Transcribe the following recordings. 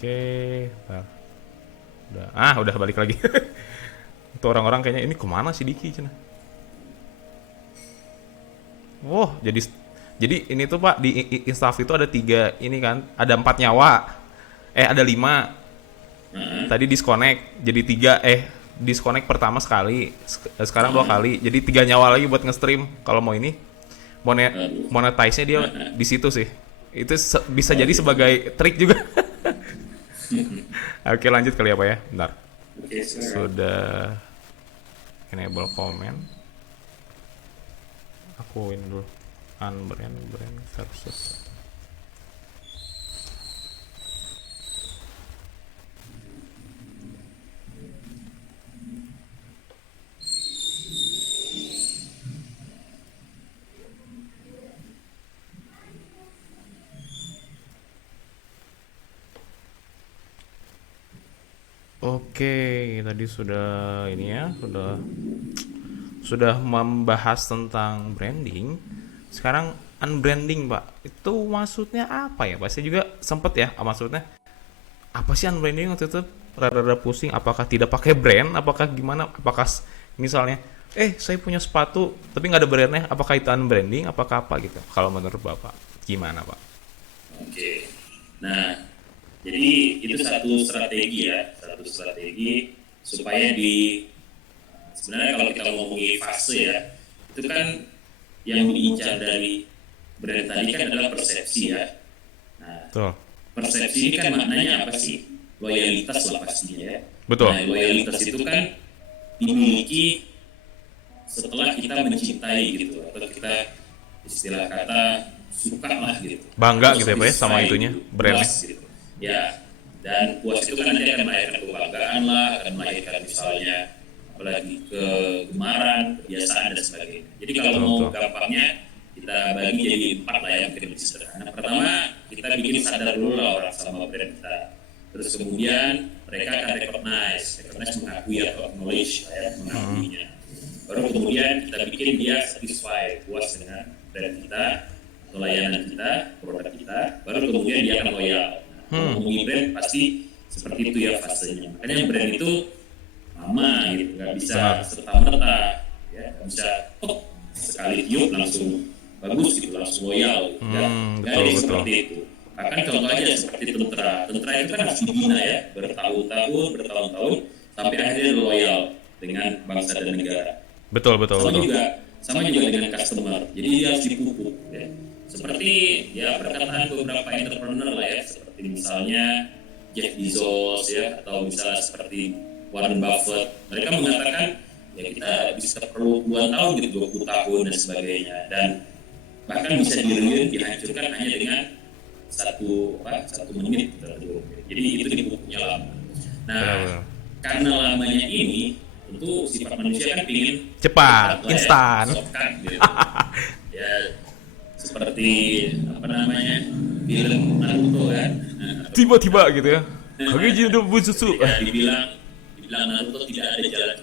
Bentar. Udah balik lagi. Itu orang-orang kayaknya ini kemana sih Diki cina. Wow, jadi ini tuh Pak di instaff itu ada 3 ini kan, ada 4 nyawa. Ada 5. Tadi disconnect jadi 3 disconnect pertama sekali, sekarang 2 kali. Jadi 3 nyawa lagi buat nge-stream kalau mau ini. Monetize-nya dia di situ sih. Itu bisa jadi sebagai trik juga. Oke, lanjut kali apa ya? Bentar. Sudah enable comment. Aku ini dulu unbrand versus. Oke, tadi sudah ini ya, sudah membahas tentang branding. Sekarang unbranding, Pak. Itu maksudnya apa ya? Pasti juga sempet ya, maksudnya apa sih unbranding waktu itu? Rada-rada pusing, apakah tidak pakai brand, apakah gimana? Apakah misalnya saya punya sepatu tapi nggak ada brandnya, apakah itu unbranding, apakah apa gitu? Kalau menurut Bapak, gimana, Pak? Oke. Nah, jadi itu satu strategi supaya sebenarnya kalau kita ngomongin fase ya, itu kan yang diincar dari brand tadi kan adalah persepsi ya. Nah, Betul. persepsi ini kan maknanya apa sih? Loyalitas lah pastinya ya. Betul. Nah, loyalitas itu kan dimiliki setelah kita mencintai gitu, atau kita istilah kata suka lah gitu. Bangga gitu ya Pak ya sama itunya, brandnya. Gitu. Ya, dan puas itu kan nanti akan melahirkan kebanggaan lah, akan melahirkan misalnya apalagi kegemaran, kebiasaan dan sebagainya. Jadi kalau mau gampangnya kita bagi jadi 4 lah yang mungkin lebih sederhana. Pertama, kita bikin sadar dulu lah orang sama brand kita. Terus kemudian mereka akan recognize mengakui atau acknowledge lah ya, mengakuinya. Baru kemudian kita bikin dia satisfied, puas dengan brand kita, atau layanan kita, produk kita. Baru kemudian dia akan loyal. Ngomongin brand pasti seperti itu ya fasenya. Makanya brand itu lama gitu, nggak bisa serta-merta, ya, nggak bisa sekali tiup langsung bagus gitu, langsung loyal. Jadi seperti itu. Bahkan contoh aja seperti tentara itu kan harus dibina ya, bertahun-tahun sampai akhirnya loyal dengan bangsa dan negara. Betul. Sama juga dengan customer. Jadi dia harus dipupuk ya. Seperti ya perkataan beberapa entrepreneur lah ya, seperti misalnya Jeff Bezos ya, atau misalnya seperti Warren Buffett. Mereka mengatakan ya kita bisa perlu puluhan tahun gitu, 20 tahun dan sebagainya, dan bahkan bisa dihancurkan hanya dengan satu menit gitu. Jadi itu dipupuknya lama. Nah, karena lamanya ini tentu sifat manusia kan pingin cepat, instan. Gitu. Ya seperti film Naruto kan. Tiba-tiba gitu ya. Kage jadi bujutsu. Dibilang Naruto tidak ada jalan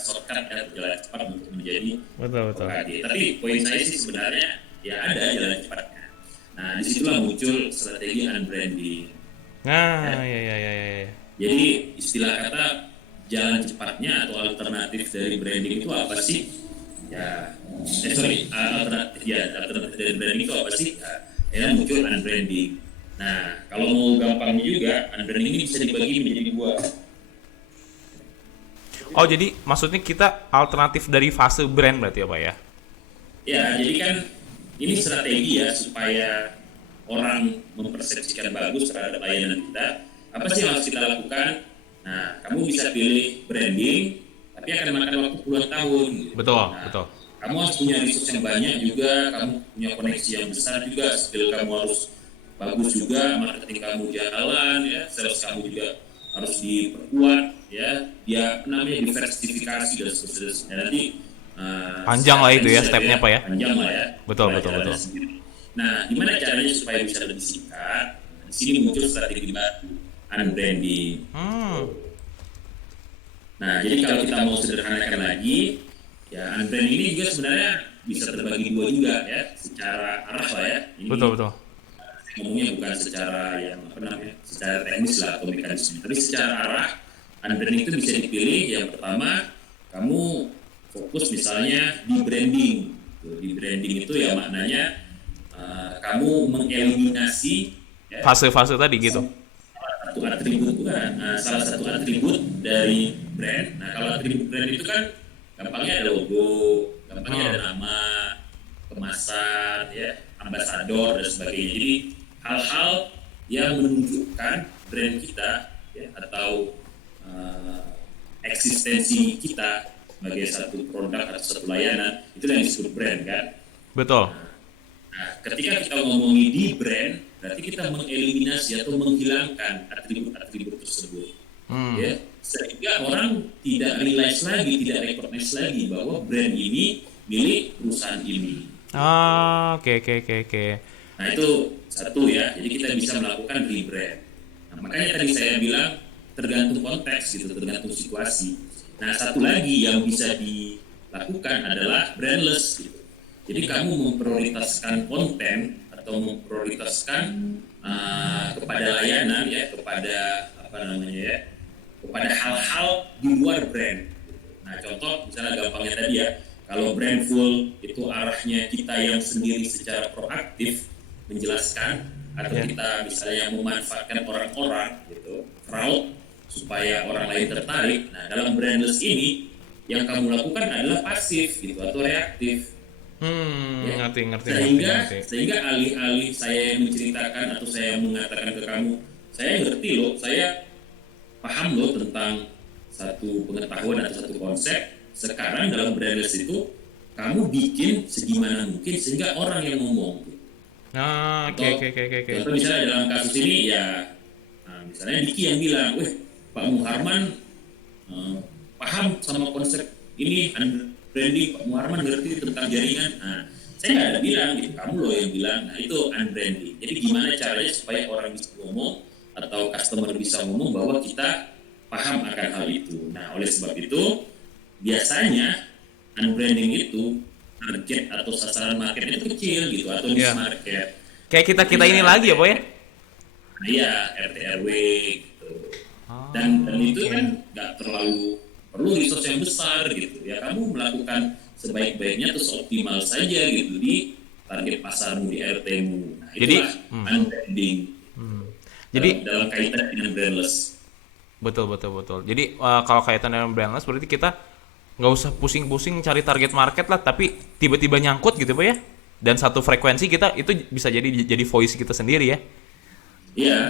shortcut ya, jalan cepat untuk menjadi Hokage. Tapi poin saya sih sebenarnya ya ada jalan cepatnya. Nah, disitulah muncul strategi unbranding. Ya. Jadi istilah kata jalan cepatnya atau alternatif dari branding itu apa sih? Alternatif dari branding itu apa sih? Ya, muncul unbranding. Nah, kalau mau gampangnya juga, unbranding ini bisa dibagi menjadi 2. Oh, jadi maksudnya kita alternatif dari fase brand berarti ya Pak ya? Ya, jadi kan ini strategi ya supaya orang mempersepsikan bagus terhadap layanan kita. Apa sih yang harus kita lakukan? Nah, kamu bisa pilih branding, tapi akan makan waktu puluhan tahun. Gitu. Betul. Kamu harus punya resource yang banyak juga, kamu punya koneksi yang besar juga, skill kamu harus bagus juga, marketing kamu jalan, ya, sales kamu juga harus diperkuat, ya, dia namanya diversifikasi dan seterusnya. Nanti panjang lah itu ya stepnya Pak ya. Panjang lah ya. Betul. Nah, gimana caranya supaya bisa lebih singkat? Di sini muncul strategi baru, unbranding. Nah, jadi kalau kita mau sederhanakan lagi, ya unbranding ini juga sebenarnya bisa terbagi 2 juga ya, secara arah lah ya. Ini Betul. ngomongnya bukan secara yang apa namanya, secara teknis lah atau mekanisme, tapi secara arah. Unbranding itu bisa dipilih. Yang pertama, kamu fokus misalnya di branding. Di branding itu ya maknanya kamu mengeliminasi ya, Fase-fase tadi gitu. satu atribut bukan, salah satu atribut dari brand. Nah, kalau atribut brand itu kan gampangnya ada logo, gampangnya ada nama, kemasan, ya, ambasador dan sebagainya. Jadi hal-hal yang menunjukkan brand kita ya, atau eksistensi kita sebagai satu produk atau satu layanan, itu yang disebut brand kan. Betul. Nah, ketika kita ngomongin di brand, berarti kita mengeliminasi atau menghilangkan atribut-atribut tersebut. Ya, sehingga orang tidak realize lagi, tidak recognize lagi bahwa brand ini milik perusahaan ini. Oke oke oke oke. Nah, itu satu ya. Jadi kita bisa melakukan rebrand. Nah, makanya tadi saya bilang tergantung konteks gitu, tergantung situasi. Nah, satu lagi yang bisa dilakukan adalah brandless gitu. Jadi kamu memprioritaskan konten atau memprioritaskan kepada layanan ya, kepada apa namanya ya, kepada hal-hal di luar brand. Nah, contoh misalnya gampangnya tadi ya, kalau brandful itu arahnya kita yang sendiri secara proaktif menjelaskan, atau kita misalnya memanfaatkan orang-orang gitu, crowd, supaya orang lain tertarik. Nah, dalam brandless ini yang kamu lakukan adalah pasif gitu atau reaktif. Ya. Ngerti. Sehingga alih-alih saya menceritakan atau saya mengatakan ke kamu, saya ngerti loh, saya paham loh tentang satu pengetahuan atau satu konsep. Sekarang dalam brandless itu kamu bikin segimana mungkin sehingga orang yang ngomong. Oke. Contoh misalnya dalam kasus ini ya, misalnya Diki yang bilang, weh Pak Muharman paham sama konsep ini unbranding, Pak Muharman ngerti tentang jaringan. Nah, saya nggak ada bilang gitu, kamu loh yang bilang. Nah, itu unbranding. Jadi gimana caranya supaya orang bisa ngomong atau customer bisa ngomong bahwa kita paham akan hal itu. Nah, oleh sebab itu biasanya unbranding itu target atau sasaran marketnya itu kecil gitu, atau niche market. Kayak kita ini lagi ya, Boy ya? Nah, iya, RT RW gitu. Dan itu kan nggak terlalu perlu resource yang besar gitu ya. Kamu melakukan sebaik-baiknya terus optimal saja gitu di target pasarmu, di RT-mu. Nah, itulah unbranding. Jadi dalam kaitan dengan brandless. betul. Jadi kalau kaitan dengan brandless berarti kita nggak usah pusing-pusing cari target market lah, tapi tiba-tiba nyangkut gitu, Pak ya. Dan satu frekuensi kita itu bisa jadi voice kita sendiri ya. Iya.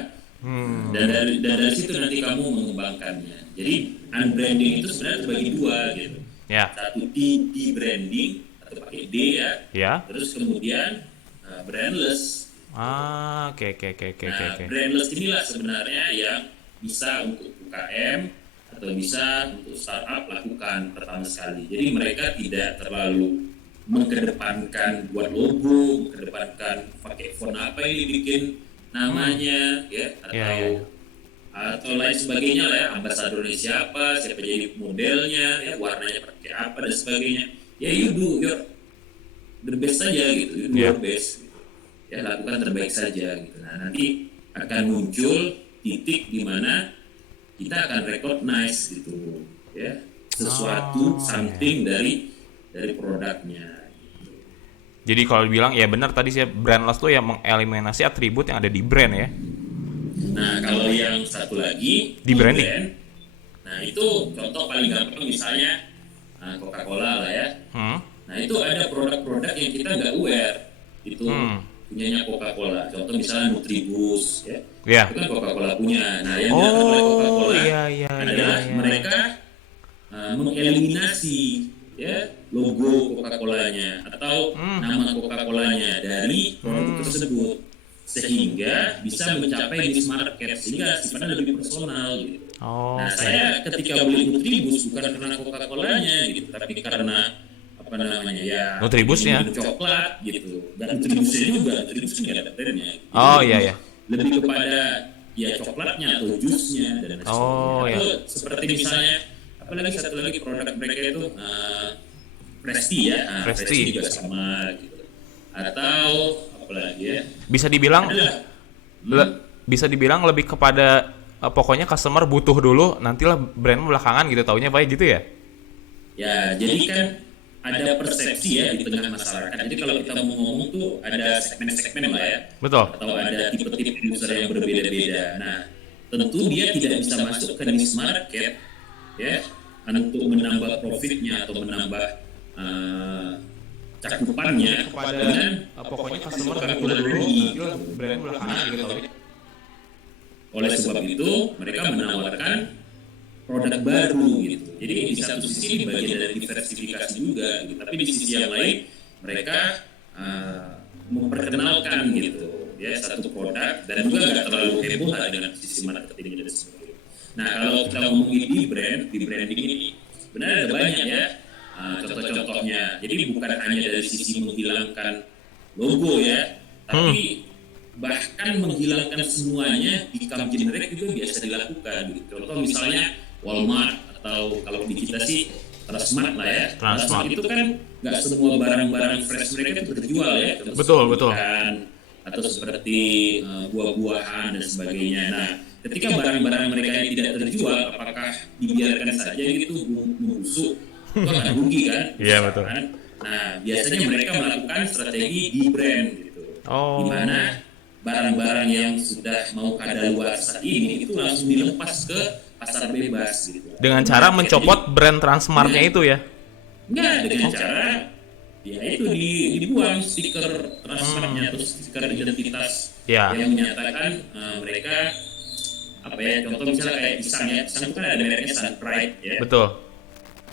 Dan dari situ nanti kamu mengembangkannya. Jadi unbranding itu sebenarnya terbagi dua gitu. Ya. Satu di branding atau pakai D ya. Ya. Terus kemudian brandless. Oke. Brandless inilah sebenarnya yang bisa untuk UKM atau bisa untuk startup lakukan pertama sekali. Jadi mereka tidak terlalu mengedepankan buat logo, mengedepankan pakai font apa ini bikin namanya ya, atau lain sebagainya lah ya, ambasadornya siapa jadi modelnya ya, warnanya pakai apa dan sebagainya. Ya, you do your the best saja gitu, you do your best gitu. Ya, lakukan terbaik saja gitu. Nah, nanti akan muncul titik di mana kita akan recognize gitu ya, sesuatu something dari produknya. Jadi kalau dibilang ya benar tadi saya brandless tuh ya mengeliminasi atribut yang ada di brand ya. Nah, kalau yang satu lagi di branding. Brand, nah itu contoh paling gampang misalnya Coca-Cola lah ya. Nah, itu ada produk-produk yang kita nggak aware itu punyanya Coca-Cola. Contoh misalnya Nutribus ya. Itu kan Coca-Cola punya. Nah, yang dilakukan oleh Coca-Cola adalah mereka mengeliminasi ya logo Coca-Colanya atau nama Coca-Colanya dari produk tersebut, sehingga bisa mencapai niche market, sehingga sifatnya lebih personal gitu. Nah, saya ketika beli Nutribus bukan karena Coca-Colanya gitu, tapi karena apa namanya ya, Nutribusnya coklat gitu. Dan Nutribusnya juga, Nutribus kan nggak ada brandnya gitu. Iya. Lebih kepada ya coklatnya atau jusnya dan sebagainya. Itu seperti misalnya apalagi satu lagi produk mereka itu Presti ya. Presti juga sama gitu. Atau apalagi ya, bisa dibilang Bisa dibilang lebih kepada pokoknya customer butuh dulu, nantilah brand belakangan gitu, taunya Pak gitu ya? Ya, jadi kan ada persepsi ya di tengah masyarakat. Jadi kalau kita mau ngomong tuh ada segmen-segmen lah ya, Betul. atau ada tipe-tipe user yang berbeda-beda. Nah, tentu dia tidak bisa masuk ke niche market ya untuk menambah profitnya atau menambah cakupannya dengan Pokoknya customer butuh butuh dulu, lagi. nantilah brand belakangan gitu taunya. Oleh sebab itu, mereka menawarkan produk baru gitu. Jadi di satu sisi ini bagian dari diversifikasi juga, gitu. Tapi di sisi yang lain mereka memperkenalkan gitu ya satu produk dan juga nggak terlalu heboh lah dengan sisi marketingnya dan sebagainya. Nah kalau kita ngomongin di branding ini sebenarnya ada banyak ya contoh-contohnya. Jadi bukan hanya dari sisi menghilangkan logo ya, tapi bahkan menghilangkan semuanya di come generic juga biasa dilakukan gitu. Contoh misalnya Walmart atau kalau di kita sih Transmart lah ya. Transmart itu kan nggak semua barang-barang fresh mereka itu terjual ya. Betul. Atau seperti buah-buahan dan sebagainya. Nah, ketika barang-barang mereka yang tidak terjual, apakah dibiarkan saja gitu membusuk? Itu akan rugi kan? Iya, betul. Nah, biasanya mereka melakukan strategi di brand gitu. Di mana barang-barang yang sudah mau kadaluarsa ini itu langsung dilepas ke pasar bebas gitu. Dengan cara mencopot brand Transmartnya itu ya? Enggak, dengan cara ya itu dibuang stiker Transmartnya atau stiker identitas yang menyatakan mereka apa ya, contoh misalnya kayak pisang ya, pisang itu kan ada mereknya Sunpride ya. Betul.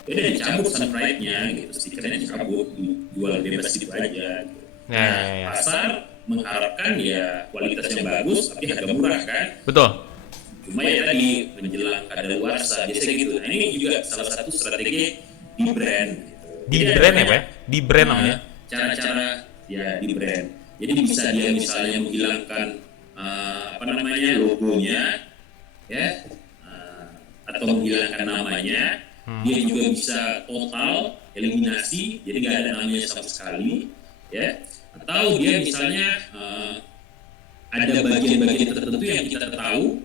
Jadi dicabut Sunpride-nya gitu, stikernya dicabut, dijual bebas gitu aja gitu. Nah, pasar mengharapkan ya kualitas yang bagus tapi harga murah kan. Betul. Cuma ya tadi menjelang kadaluarsa biasanya gitu. Nah ini juga salah satu strategi di brand. Gitu. Di brand ya Pak? Di brand namanya? Cara-cara ya di brand. Jadi bisa dia misalnya menghilangkan logonya ya atau menghilangkan namanya. Dia juga bisa total eliminasi, jadi nggak ada namanya sama sekali ya. Atau dia misalnya ada bagian-bagian tertentu yang kita tahu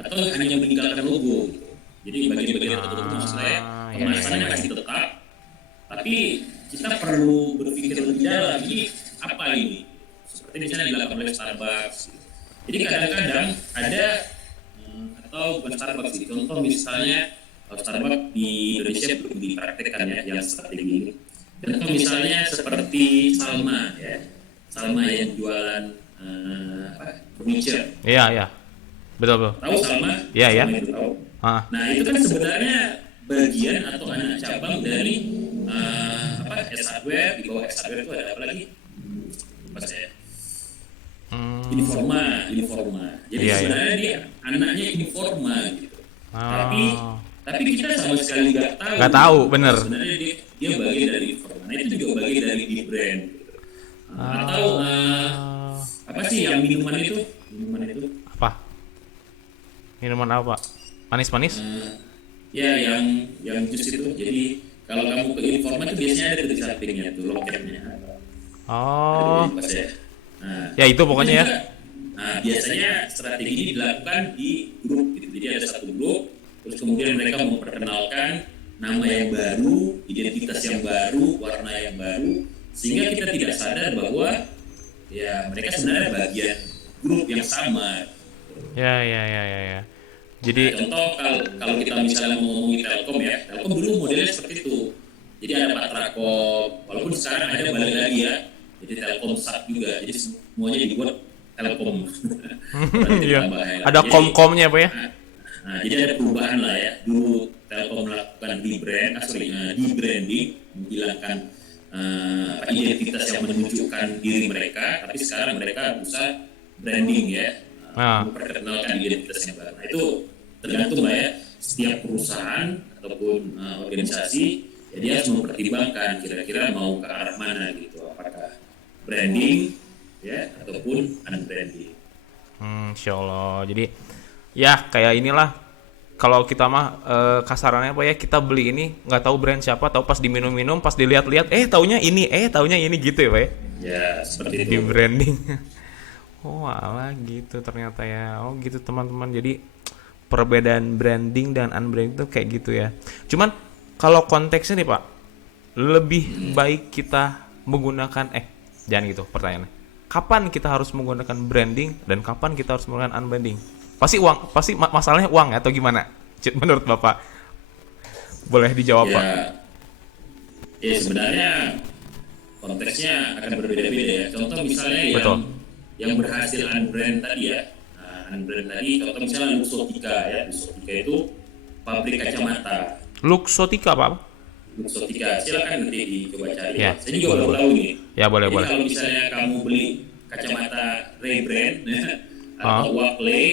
atau hanya meninggalkan logo gitu. Jadi bagian-bagian tertentu maksudnya kemasannya masih tetap, tapi kita perlu berpikir lebih dalam, ini apa ini? Seperti misalnya dilakukan oleh Starbucks gitu. Jadi kadang-kadang ada atau bukan Starbucks sih, contoh misalnya Starbucks di Indonesia belum dipraktekkan ya yang strategi ini. Contoh misalnya seperti Salma ya, Salma yang jualan furniture. Iya. Betul. Tahu Salma? Iya. Tahu. Nah itu kan sebenarnya bagian atau anak cabang dari S Hardware. Di bawah S Hardware itu ada apa lagi? Apa saya? Informa. Jadi sebenarnya dia anaknya Informa gitu. Tapi kita sama sekali nggak tahu. Bener. Sebenarnya dia bagian dari Informa. Nah itu juga bagian dari di brand. Gitu. Atau apa sih yang minuman itu? Apa? Minuman apa? Manis-manis? Ya yang jus itu. Jadi kalau kamu ke Informa itu biasanya ada di sampingnya itu loketnya. Ya itu pokoknya ya. Nah biasanya strategi ini dilakukan di grup gitu. Jadi ada satu grup, terus kemudian mereka memperkenalkan nama yang baru, identitas yang baru, warna yang baru, sehingga kita tidak sadar bahwa ya mereka sebenarnya bagian grup yang sama. Ya. Jadi contoh kalau kita misalnya ngomongin Telkom ya, Telkom dulu modelnya seperti itu. Jadi ada Patracom, walaupun sekarang ada balik lagi ya. Jadi Telkom Sat juga. Jadi semuanya dibuat Telkom. Iya. Ada kom-komnya Pak ya? Nah, jadi ada perubahan lah ya. Dulu Telkom melakukan rebranding, menghilangkan identitas yang menunjukkan diri mereka, tapi sekarang mereka berusaha branding ya. Memperkenalkan identitas yang baru. Nah, itu tergantung lah ya, setiap perusahaan ataupun organisasi ya dia harus mempertimbangkan kira-kira mau ke arah mana gitu, apakah branding ya ataupun unbranding. Insya Allah. Jadi ya kayak inilah, kalau kita mah kasarannya apa ya, kita beli ini nggak tahu brand siapa, tahu pas diminum-minum, pas dilihat-lihat taunya ini gitu ya Pak ya? Ya seperti itu. Di branding. Oh, alah gitu ternyata ya. Oh, gitu teman-teman. Jadi perbedaan branding dan unbranding itu kayak gitu ya. Cuman kalau konteksnya nih Pak, lebih baik kita menggunakan jangan gitu pertanyaannya. Kapan kita harus menggunakan branding dan kapan kita harus menggunakan unbranding? Pasti masalahnya uang ya, atau gimana? Menurut Bapak, boleh dijawab Pak. Ya, ya sebenarnya konteksnya akan berbeda-beda ya. Contoh misalnya Betul. yang berhasil unbrand tadi ya. Nah, unbrand tadi contoh misalnya Luxottica ya. Luxottica itu pabrik kacamata. Luxottica Pak. Luxottica, silakan nanti dicoba cari. Ya, Saya juga boleh baru boleh. tahu nih. Ya, boleh Jadi boleh. kalau misalnya kamu beli kacamata Ray-Ban ya, Ah, atau Oakley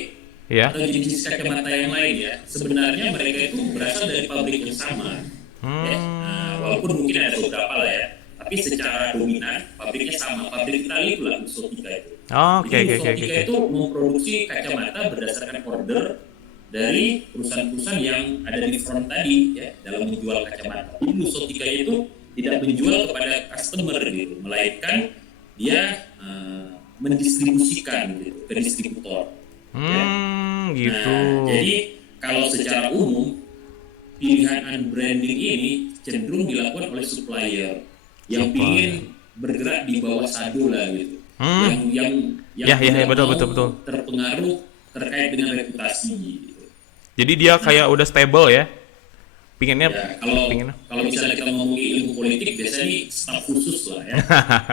ya. atau jenis kacamata yang lain ya, sebenarnya mereka itu berasal dari pabrik yang sama. Ya. Nah, walaupun mungkin ada beberapa lah ya, tapi secara dominan pabriknya sama. Pabrik Itali itu lah Luxottica itu. Oh, Jadi oke oke oke Luxottica oke. itu memproduksi kacamata berdasarkan order dari perusahaan-perusahaan yang ada di front tadi ya dalam menjual kacamata. Jadi Luxottica itu tidak menjual kepada customer gitu, melainkan dia mendistribusikan gitu ke distributor. Ya. Gitu. Nah, jadi kalau secara umum pilihan unbranding ini cenderung dilakukan oleh supplier yang ingin bergerak di bawah sadu lah gitu. Yang Ya, tidak betul mau betul betul. terpengaruh terkait dengan reputasi gitu. Jadi dia kayak udah stable ya. Pinginnya Ya, kalau pinginnya. kalau misalnya kita ngomongin ilmu politik biasanya ini staf khusus lah ya.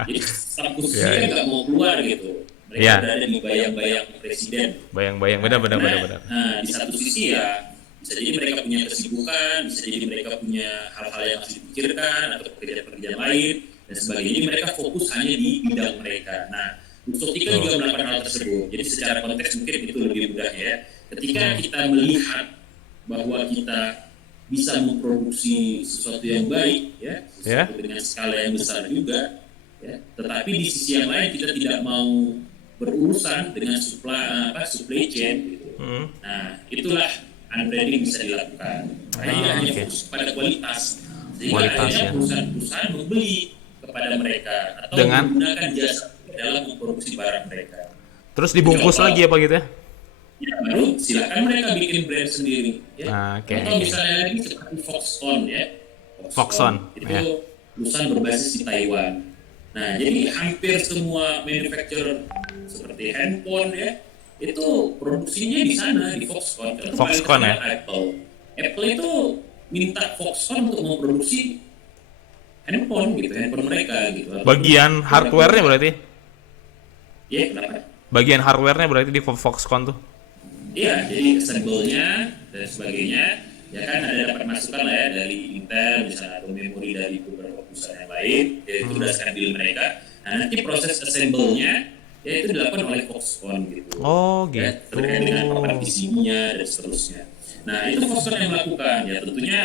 Jadi staf khususnya Ya, ya. nggak mau keluar gitu. Mereka Ya. berada di bayang-bayang presiden. Bayang-bayang benar benar Karena, benar benar. di satu sisi ya bisa jadi mereka punya kesibukan, bisa jadi mereka punya hal-hal yang harus dipikirkan atau pekerjaan-pekerjaan lain dan sebagainya. Jadi mereka fokus hanya di bidang mereka. Nah, Luxottica juga melakukan hal tersebut. Jadi secara konteks mungkin itu lebih mudah ya. Ketika kita melihat bahwa kita bisa memproduksi sesuatu yang baik ya, sesuatu dengan skala yang besar juga ya, tetapi di sisi yang lain kita tidak mau berurusan dengan supply chain gitu. Nah, itulah unbranding bisa dilakukan. Karena dia hanya fokus pada kualitas. Sehingga akhirnya perusahaan-perusahaan membeli kepada mereka atau menggunakan jasa dalam memproduksi barang mereka. Terus dibungkus lagi apa gitu ya? Ya, baru silakan mereka bikin brand sendiri. Ya. Contoh misalnya lagi seperti Foxconn ya. Foxconn itu perusahaan berbasis di Taiwan. Nah, jadi hampir semua manufacturer seperti handphone ya, itu produksinya di sana di Foxconn. Foxconn ya. Apple itu minta Foxconn untuk memproduksi handphone gitu, handphone mereka gitu. Bagian hardware-nya berarti? Ya, kenapa? Bagian hardware-nya berarti di Foxconn tuh? Iya, jadi assemble-nya dan sebagainya, ya kan ada dapat masukan lah ya dari Intel, misalnya atau memori dari beberapa perusahaan yang lain, yaitu berdasarkan deal mereka. Nah, nanti proses assemble-nya ya itu dilakukan oleh Foxconn gitu. Oh, gitu. Ya, terkait dengan papan PCB-nya dan seterusnya. Nah, itu Foxconn yang melakukan. Ya, tentunya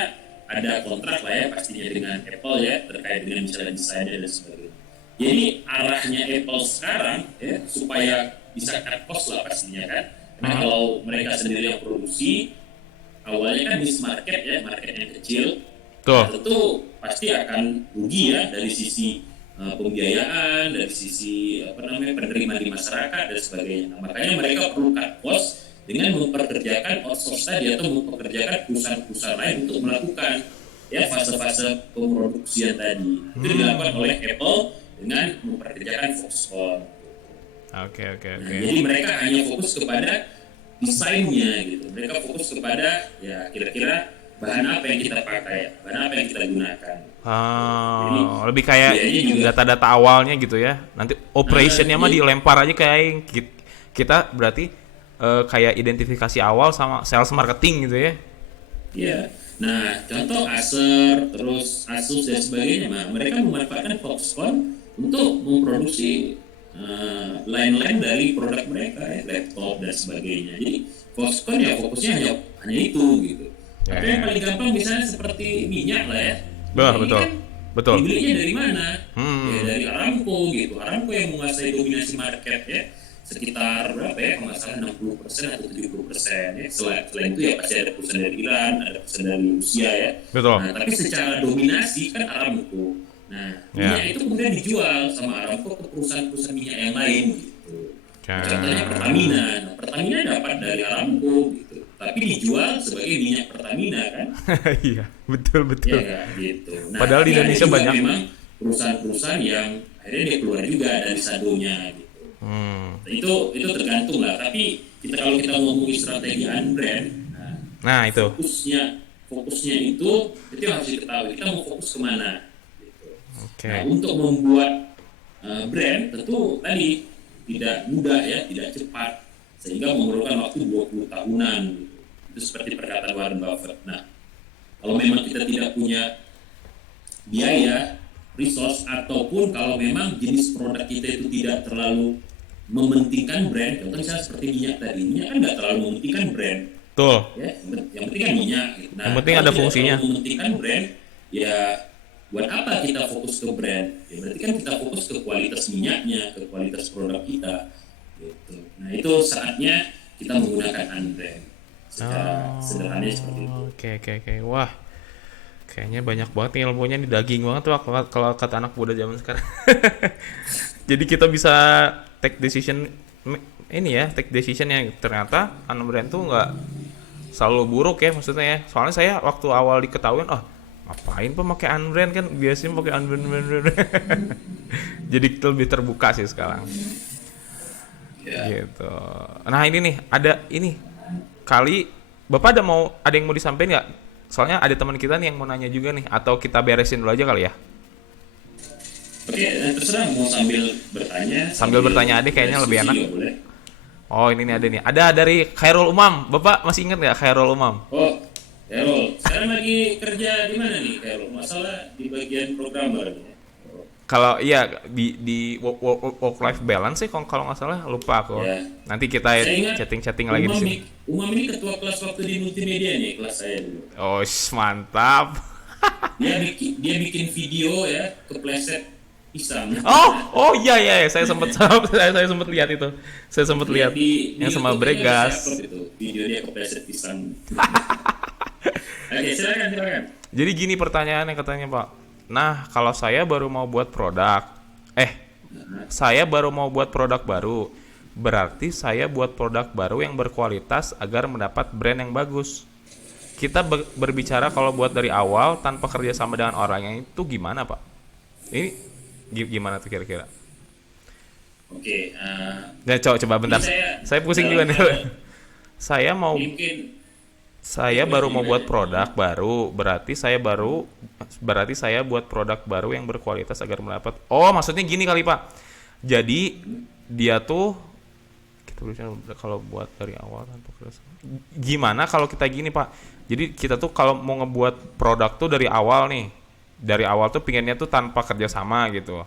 ada kontrak lah ya pastinya dengan Apple ya terkait dengan misalnya desainnya dan sebagainya. Jadi arahnya Apple sekarang ya supaya bisa cut cost lah pastinya kan. Karena kalau mereka sendiri yang produksi, awalnya kan niche market ya, market yang kecil, nah, tentu pasti akan rugi ya dari sisi pembiayaan, dari sisi penerimaan di masyarakat dan sebagainya. Nah, makanya mereka perlu cut cost dengan memperkerjakan outsource tadi atau mempekerjakan perusahaan-perusahaan lain untuk melakukan ya fase-fase pemroduksian tadi. Itu dilakukan oleh Apple dengan memperkerjakan Foxconn. Oke. Nah, jadi mereka hanya fokus kepada desainnya gitu. Mereka fokus kepada ya kira-kira bahan apa yang kita pakai, bahan apa yang kita gunakan. Jadi, lebih kayak data-data awalnya gitu ya. Nanti operationnya mah dilempar aja kayak kita berarti kayak identifikasi awal sama sales marketing gitu ya. Iya. Nah, contoh Acer, terus Asus dan sebagainya, mereka memanfaatkan Foxconn untuk memproduksi line-line dari produk mereka, ya, laptop dan sebagainya. Jadi Foxconn ya fokusnya hanya itu gitu. Tapi yang paling gampang misalnya seperti minyak lah ya. Betul. Dibelinya dari mana? Ya, dari Aramco gitu. Aramco yang menguasai dominasi market ya. Sekitar berapa ya? Kalau nggak salah 60% atau 70% ya. Selain itu ya pasti ada perusahaan dari Iran, ada perusahaan dari Rusia ya. Betul. Nah, tapi secara dominasi kan Aramco. Nah, minyak itu kemudian dijual sama Aramco ke perusahaan-perusahaan minyak yang lain gitu. Contohnya Pertamina. Nah, Pertamina dapat dari Aramco gitu, tapi dijual sebagai minyak Pertamina kan? Iya, betul Ya betul. kan gitu. Nah, Padahal di tapi ada Indonesia juga banyak. memang perusahaan-perusahaan yang akhirnya dia keluar juga dari sadonya gitu. Hmm. Itu tergantung lah. Tapi kalau kita ngomongin strategi unbrand, nah, Nah, itu. fokusnya itu yang harus diketahui. Kita mau fokus kemana? Gitu. Oke. Nah, untuk membuat brand tentu tadi tidak mudah ya, tidak cepat, sehingga memerlukan waktu 20 tahunan. Itu seperti perkataan Warren Buffett. Nah, kalau memang kita tidak punya biaya, resource, ataupun kalau memang jenis produk kita itu tidak terlalu mementingkan brand, contoh misalnya seperti minyak tadi, minyak kan nggak terlalu mementingkan brand, Betul. ya, yang penting kan minyak. Gitu. Nah, Yang penting kalau ada tidak fungsinya. terlalu mementingkan brand, ya buat apa kita fokus ke brand? Ya berarti kan kita fokus ke kualitas minyaknya, ke kualitas produk kita. Gitu. Nah itu saatnya kita menggunakan unbrand secara sederhana seperti itu. Oke. Wah, kayaknya banyak banget nih ilmunya, nih daging banget tuh kalau kata anak muda zaman sekarang. Jadi kita bisa take decision ini ya, take decision yang ternyata unbrand tuh nggak selalu buruk ya maksudnya ya. Soalnya saya waktu awal diketahuin, ngapain pakai unbrand, kan biasanya pakai unbrand. Jadi lebih terbuka sih sekarang. Ya. Gitu. Nah ini nih ada ini kali Bapak ada yang mau disampaikan nggak? Soalnya ada teman kita nih yang mau nanya juga nih, atau kita beresin dulu aja kali ya? Oke, terserah mau sambil bertanya. Sambil bertanya aja kayaknya lebih enak. Juga boleh. Oh ini nih ada nih. Ada dari Khairul Umam. Bapak masih ingat nggak Khairul Umam? Oh, Errol, sekarang lagi kerja di mana nih, Errol? Masalah di bagian programmer. Kalau iya di work life balance sih kalau nggak salah, lupa aku. Ya. Nanti kita Saya ingat chatting lagi di sini. Umam ini ketua kelas waktu di multimedia nih, kelas saya dulu. Oh mantap. Dia bikin video ya, kepleset pisang. Oh iya saya sempat saya sempat lihat itu. Saya sempat lihat yang sama Bregas. Itu, video dia kepleset pisang. Oke, silakan. Jadi gini pertanyaannya katanya Pak. Nah kalau saya baru mau buat saya baru mau buat produk baru, berarti saya buat produk baru yang berkualitas agar mendapat brand yang bagus. Kita berbicara kalau buat dari awal tanpa kerjasama dengan orang yang itu gimana Pak? Ini gimana tuh kira-kira? Oke. Nah, coba bentar. Saya pusing juga nih. Saya baru mau buat produk baru, berarti saya buat produk baru yang berkualitas agar mendapat. Oh, maksudnya gini kali Pak. Jadi dia tuh kita kalau buat dari awal tanpa kerjasama. Gimana kalau kita gini Pak? Jadi kita tuh kalau mau ngebuat produk tuh dari awal nih, dari awal tuh pinginnya tuh tanpa kerjasama gitu.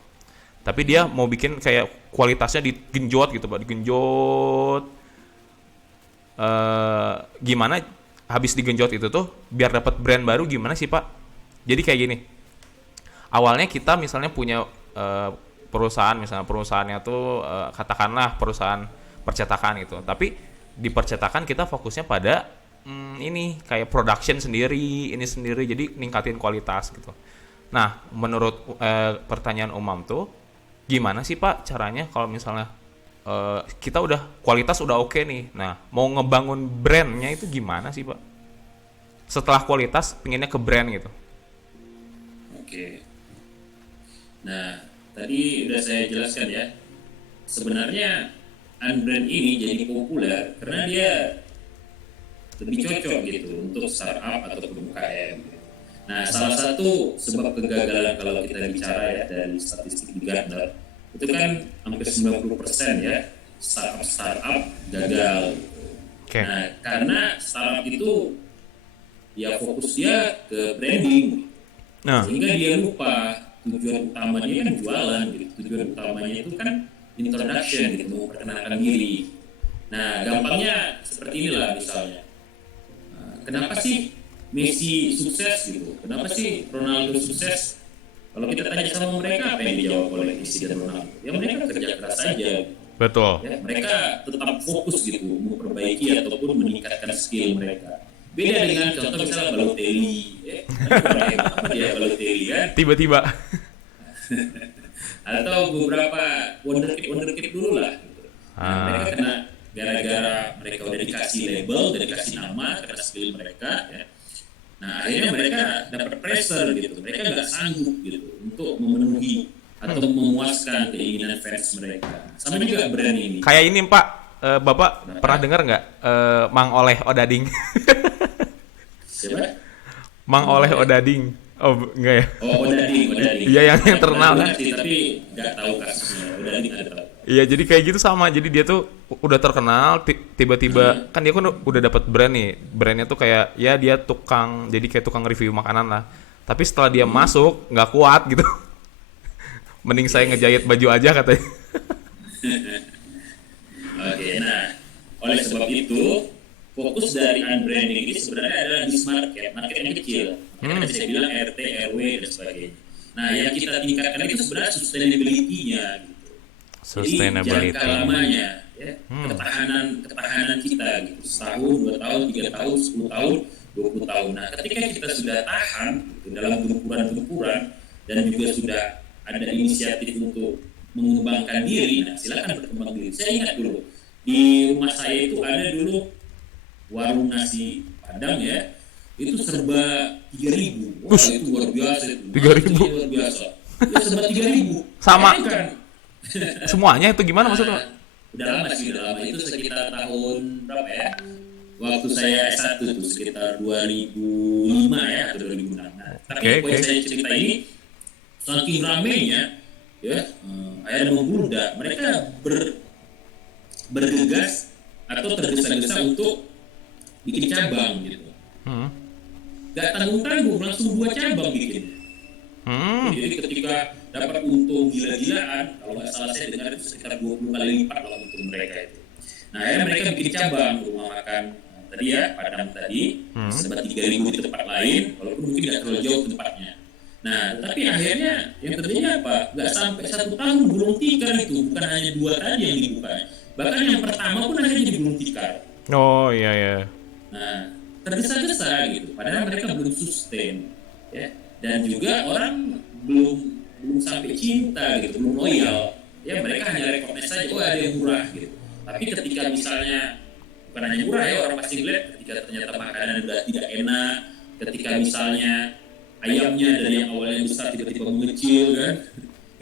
Tapi dia mau bikin kayak kualitasnya digenjot gitu Pak, digenjot. Gimana habis digenjot itu tuh biar dapat brand baru gimana sih Pak? Jadi kayak gini. Awalnya kita misalnya punya perusahaannya tuh katakanlah perusahaan percetakan gitu. Tapi di percetakan kita fokusnya pada ini kayak production sendiri, ini sendiri, jadi ningkatin kualitas gitu. Nah, menurut pertanyaan Umam tuh gimana sih Pak caranya kalau misalnya kita kualitas udah oke nih. Nah, mau ngebangun brandnya itu gimana sih Pak? Setelah kualitas, pinginnya ke brand gitu. Oke. Nah, tadi udah saya jelaskan ya. Sebenarnya unbrand ini jadi populer karena dia lebih cocok gitu untuk startup atau UMKM. Nah, salah satu sebab kegagalan kalau kita bicara ya dari statistik di Gartner itu kan hampir 90% ya startup gagal. Okay. Nah, karena startup itu ya fokus dia ke branding, sehingga dia lupa tujuan utamanya kan jualan gitu. Tujuan utamanya itu kan introduction gitu, memperkenalkan diri. Nah, gampangnya seperti inilah misalnya. Kenapa sih Messi sukses gitu? Kenapa sih Ronaldo sukses? Kalau kita tanya sama mereka, apa yang dijawab oleh Messi dan Ronaldo? Ya mereka kerja keras saja. Betul. Ya, mereka tetap fokus gitu, memperbaiki ataupun meningkatkan skill mereka. Beda dengan contoh misalnya Balotelli, apa dia Balotelli kan? Tiba-tiba. Atau beberapa wonderkid dulu lah. Gitu. Nah, mereka Ah, kena gara-gara mereka udah dikasih label, udah dikasih nama karena skill mereka, ya. Nah, akhirnya mereka dapat pressure gitu. Mereka nggak sanggup gitu untuk memenuhi atau memuaskan keinginan fans mereka. Sama juga brand ini. kayak ini Pak, Bapak pernah Kenapa? dengar nggak Mang Oleh Odading? Siapa? Mang Mau Oleh oleh? Odading. Oh, enggak ya? Oh, Odading, Odading. Iya yang Pernah terkenal dengar kan? sih, tapi nggak tahu kasusnya. Odading ada tahu. Iya, jadi kayak gitu sama. Jadi dia tuh udah terkenal, tiba-tiba kan dia kan udah dapat brand nih. Brandnya tuh kayak ya dia tukang, jadi kayak tukang review makanan lah. Tapi setelah dia masuk nggak kuat gitu. Mending saya ngejahit baju aja katanya. Oke, nah oleh sebab itu fokus dari unbranding ini sebenarnya adalah niche market, market yang kecil. Makanya tadi saya bilang RT, RW dan sebagainya. Nah, yang kita tingkatkan itu sebenarnya sustainability-nya gitu. Jadi jangka Sustainability. lamanya, ya, ketahanan kita gitu, setahun, 2 tahun, 3 tahun, 10 tahun, 20 tahun. Nah, ketika kita sudah tahan gitu, dalam gempuran-gempuran dan juga sudah ada inisiatif untuk mengembangkan diri, nah silakan berkembang diri. Saya ingat dulu di rumah saya itu ada dulu warung nasi Padang, ya, itu serba 3.000. Wah, Us, itu luar biasa itu. tiga Marketingnya ribu luar biasa. Ya serba 3.000. Sama Bayangkan. semuanya itu gimana maksudnya? Nah, udah lama sih, udah lama. Itu sekitar tahun berapa ya? Waktu saya S1 tuh sekitar 2005 ya atau 2006. Nah, tapi Oke, poin oke. saya cerita ini saking ramenya, ya, air membludak, mereka bergegas atau tergesa-gesa untuk bikin cabang gitu. Hmm. Gak tanggung-tanggung, langsung 2 cabang bikin. Hmm. Jadi ketika dapat untung gila-gilaan, kalau nggak salah saya dengar itu sekitar 20 kali lipat lah untung mereka itu. Nah, akhirnya mereka bikin cabang rumah makan tadi ya, Padang tadi, sebat 3.000 di tempat lain, walaupun mungkin nggak terlalu jauh tempatnya. Nah, tapi akhirnya yang terjadi apa? Nggak sampai 1 tahun gulung tikar itu, bukan hanya 2 tadi yang dibuka. Bahkan yang pertama pun akhirnya jadi gulung tikar. Oh iya ya. Nah, tergesa-gesa gitu. Padahal mereka belum sustain, ya. Dan juga orang belum belum sampai cinta gitu, belum loyal. Ya mereka hanya recognize saja, oh ada yang murah gitu. Tapi ketika misalnya bukan hanya murah ya, orang pasti ngeliat ketika ternyata makanan udah tidak enak, ketika misalnya ayamnya dari yang awalnya besar tiba-tiba mengecil kan,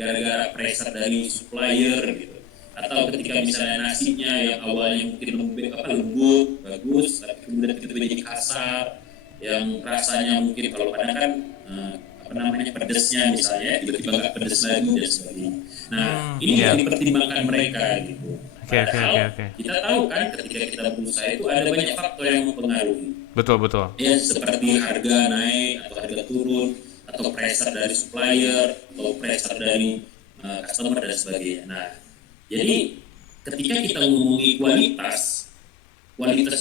gara-gara pressure dari supplier gitu. Atau ketika misalnya nasinya yang awalnya mungkin lembut, bagus, tapi kemudian tiba-tiba jadi kasar, yang rasanya mungkin kalau kadang kan pedesnya misalnya tiba-tiba nggak pedes lagi dan sebagainya. Nah, ini Iya. yang dipertimbangkan mereka gitu. Oke, oke, Padahal oke, oke. kita tahu kan ketika kita berusaha itu ada banyak faktor yang mempengaruhi. Betul, betul. Ya seperti harga naik atau harga turun atau pressure dari supplier atau pressure dari customer dan sebagainya. Nah, jadi ketika kita ngomongin kualitas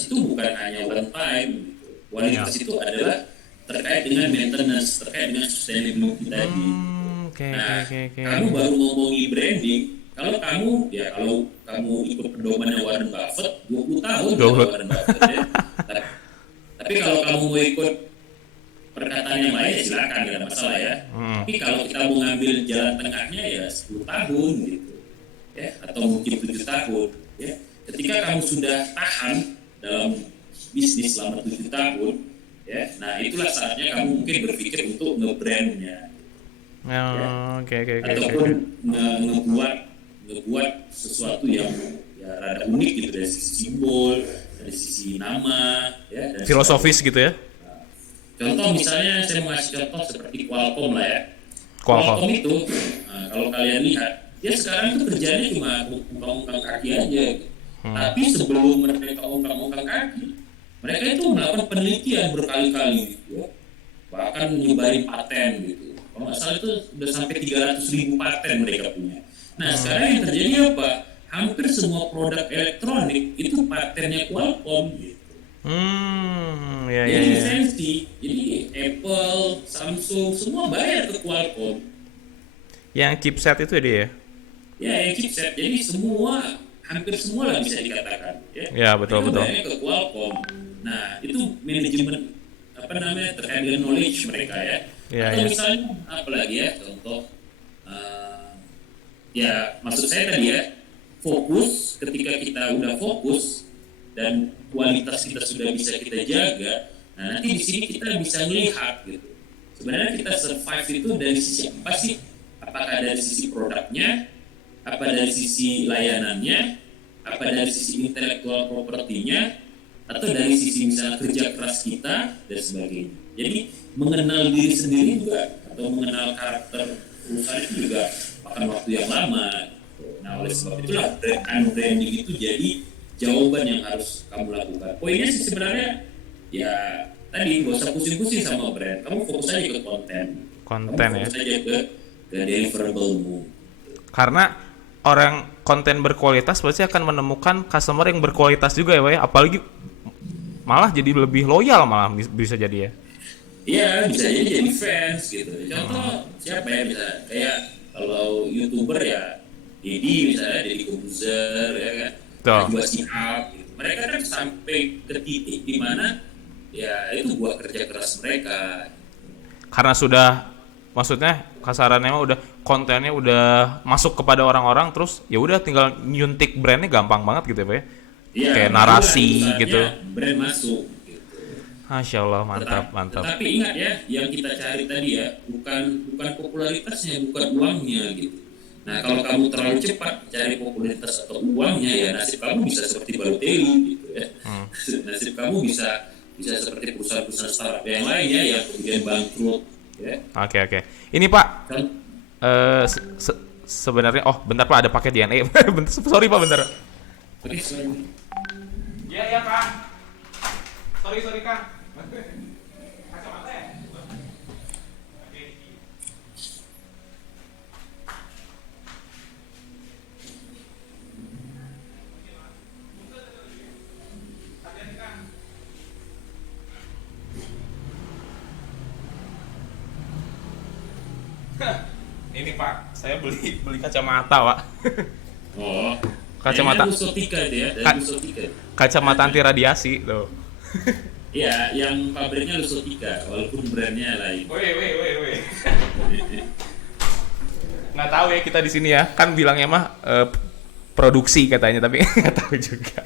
itu bukan hanya one time gitu. Kualitas itu adalah terkait dengan maintenance, terkait dengan sustainability tadi. Oke, oke, Nah, oke, oke. kamu baru ngomongin branding, kalau kamu ikut pedomannya Warren Buffett, 20 tahun kata 20. Warren Buffett ya. Tapi kalau kamu mau ikut perkataan yang lain ya silakan, tidak ada masalah ya. Tapi kalau kita mau ngambil jalan tengahnya ya 10 tahun gitu. Ya, atau mungkin 7 tahun ya. Ketika kamu sudah tahan dalam bisnis selama 7 tahun ya, nah itulah saatnya kamu mungkin berpikir untuk nge-brandnya Ya, ya, oke, oke, oke, oke. ataupun ngebuat sesuatu yang ya rada unik gitu dari sisi simbol, dari sisi nama ya, dan Filosofis gitu ya. contoh misalnya saya mau kasih contoh seperti Qualcomm lah ya. Qualcomm. Itu kalau kalian lihat dia sekarang itu kerjanya cuma ungkang-ungkang kaki aja gitu. Tapi sebelum mereka ungkang-ungkang kaki, mereka itu melakukan penelitian berkali-kali gitu, bahkan nyebarin paten gitu. Kalau nggak salah itu udah sampai 300.000 paten mereka punya. Nah sekarang yang terjadi apa? Hampir semua produk elektronik itu patennya Qualcomm gitu. Ya, ya, Jadi ya. lisensi, jadi Apple, Samsung semua bayar ke Qualcomm. Yang chipset itu ya dia ya? Ya yang chipset, jadi hampir semua lah bisa dikatakan ya. Ya, betul, Mereka betul. bayarnya ke Qualcomm. Nah itu manajemen terkait dengan knowledge mereka ya. Ya, Atau ya. misalnya apa lagi ya contoh, ya maksud saya tadi ya fokus, ketika kita udah fokus dan kualitas kita sudah bisa kita jaga, nah nanti di sini kita bisa melihat gitu. Sebenarnya kita survive itu dari sisi apa sih? Apakah dari sisi produknya, apa dari sisi layanannya, apa dari sisi intellectual property-nya, atau dari sisi misalnya kerja keras kita dan sebagainya. Jadi mengenal diri sendiri juga atau mengenal karakter perusahaan itu juga makan waktu yang lama. Nah oleh sebab itulah branding itu jadi jawaban yang harus kamu lakukan. Poinnya sih sebenarnya ya tadi nggak usah pusing-pusing sama brand. Kamu fokus aja ke konten. Konten Kamu ya. fokus aja ke deliverable-mu. Karena orang konten berkualitas pasti akan menemukan customer yang berkualitas juga ya, Pak ya. Apalagi malah jadi lebih loyal malah bisa jadi ya. Iya bisa jadi fans gitu. Contoh siapa ya bisa kayak kalau YouTuber ya Deddy misalnya, Deddy Kobuzer ya kan, Betul. Najwa Shihab gitu. Mereka kan sampai ke titik di mana ya itu buat kerja keras mereka. Karena sudah, maksudnya kasarannya mah udah kontennya udah masuk kepada orang-orang, terus ya udah tinggal nyuntik brandnya gampang banget gitu ya, Pak ya. Iya, Kayak barulah narasi saatnya gitu. brand masuk. Masya Allah, mantap, mantap. Tetapi ingat ya, yang kita cari tadi ya, bukan popularitasnya, bukan uangnya gitu. Nah, kalau kamu terlalu cepat cari popularitas atau uangnya ya nasib kamu bisa seperti Balotelli gitu ya. Nasib kamu bisa seperti perusahaan-perusahaan startup yang lainnya yang kemudian bangkrut ya. Oke. Ini Pak, Kan sebenarnya, oh bentar Pak, ada paket DNA. Bentar, sorry Pak, bentar. oke, sorry. Iya Kang. Sorry Kang. Kacamata ya? Ini Pak, saya beli kacamata Pak. Oh, Kacamata. dari Lusotika itu ya, dari Ka- Lusotika. Kacamata anti radiasi tuh. Iya, yang pabriknya Lusotika, walaupun brandnya lain. Weh. Nggak tahu ya kita di sini ya, kan bilangnya mah produksi katanya, tapi nggak tahu juga.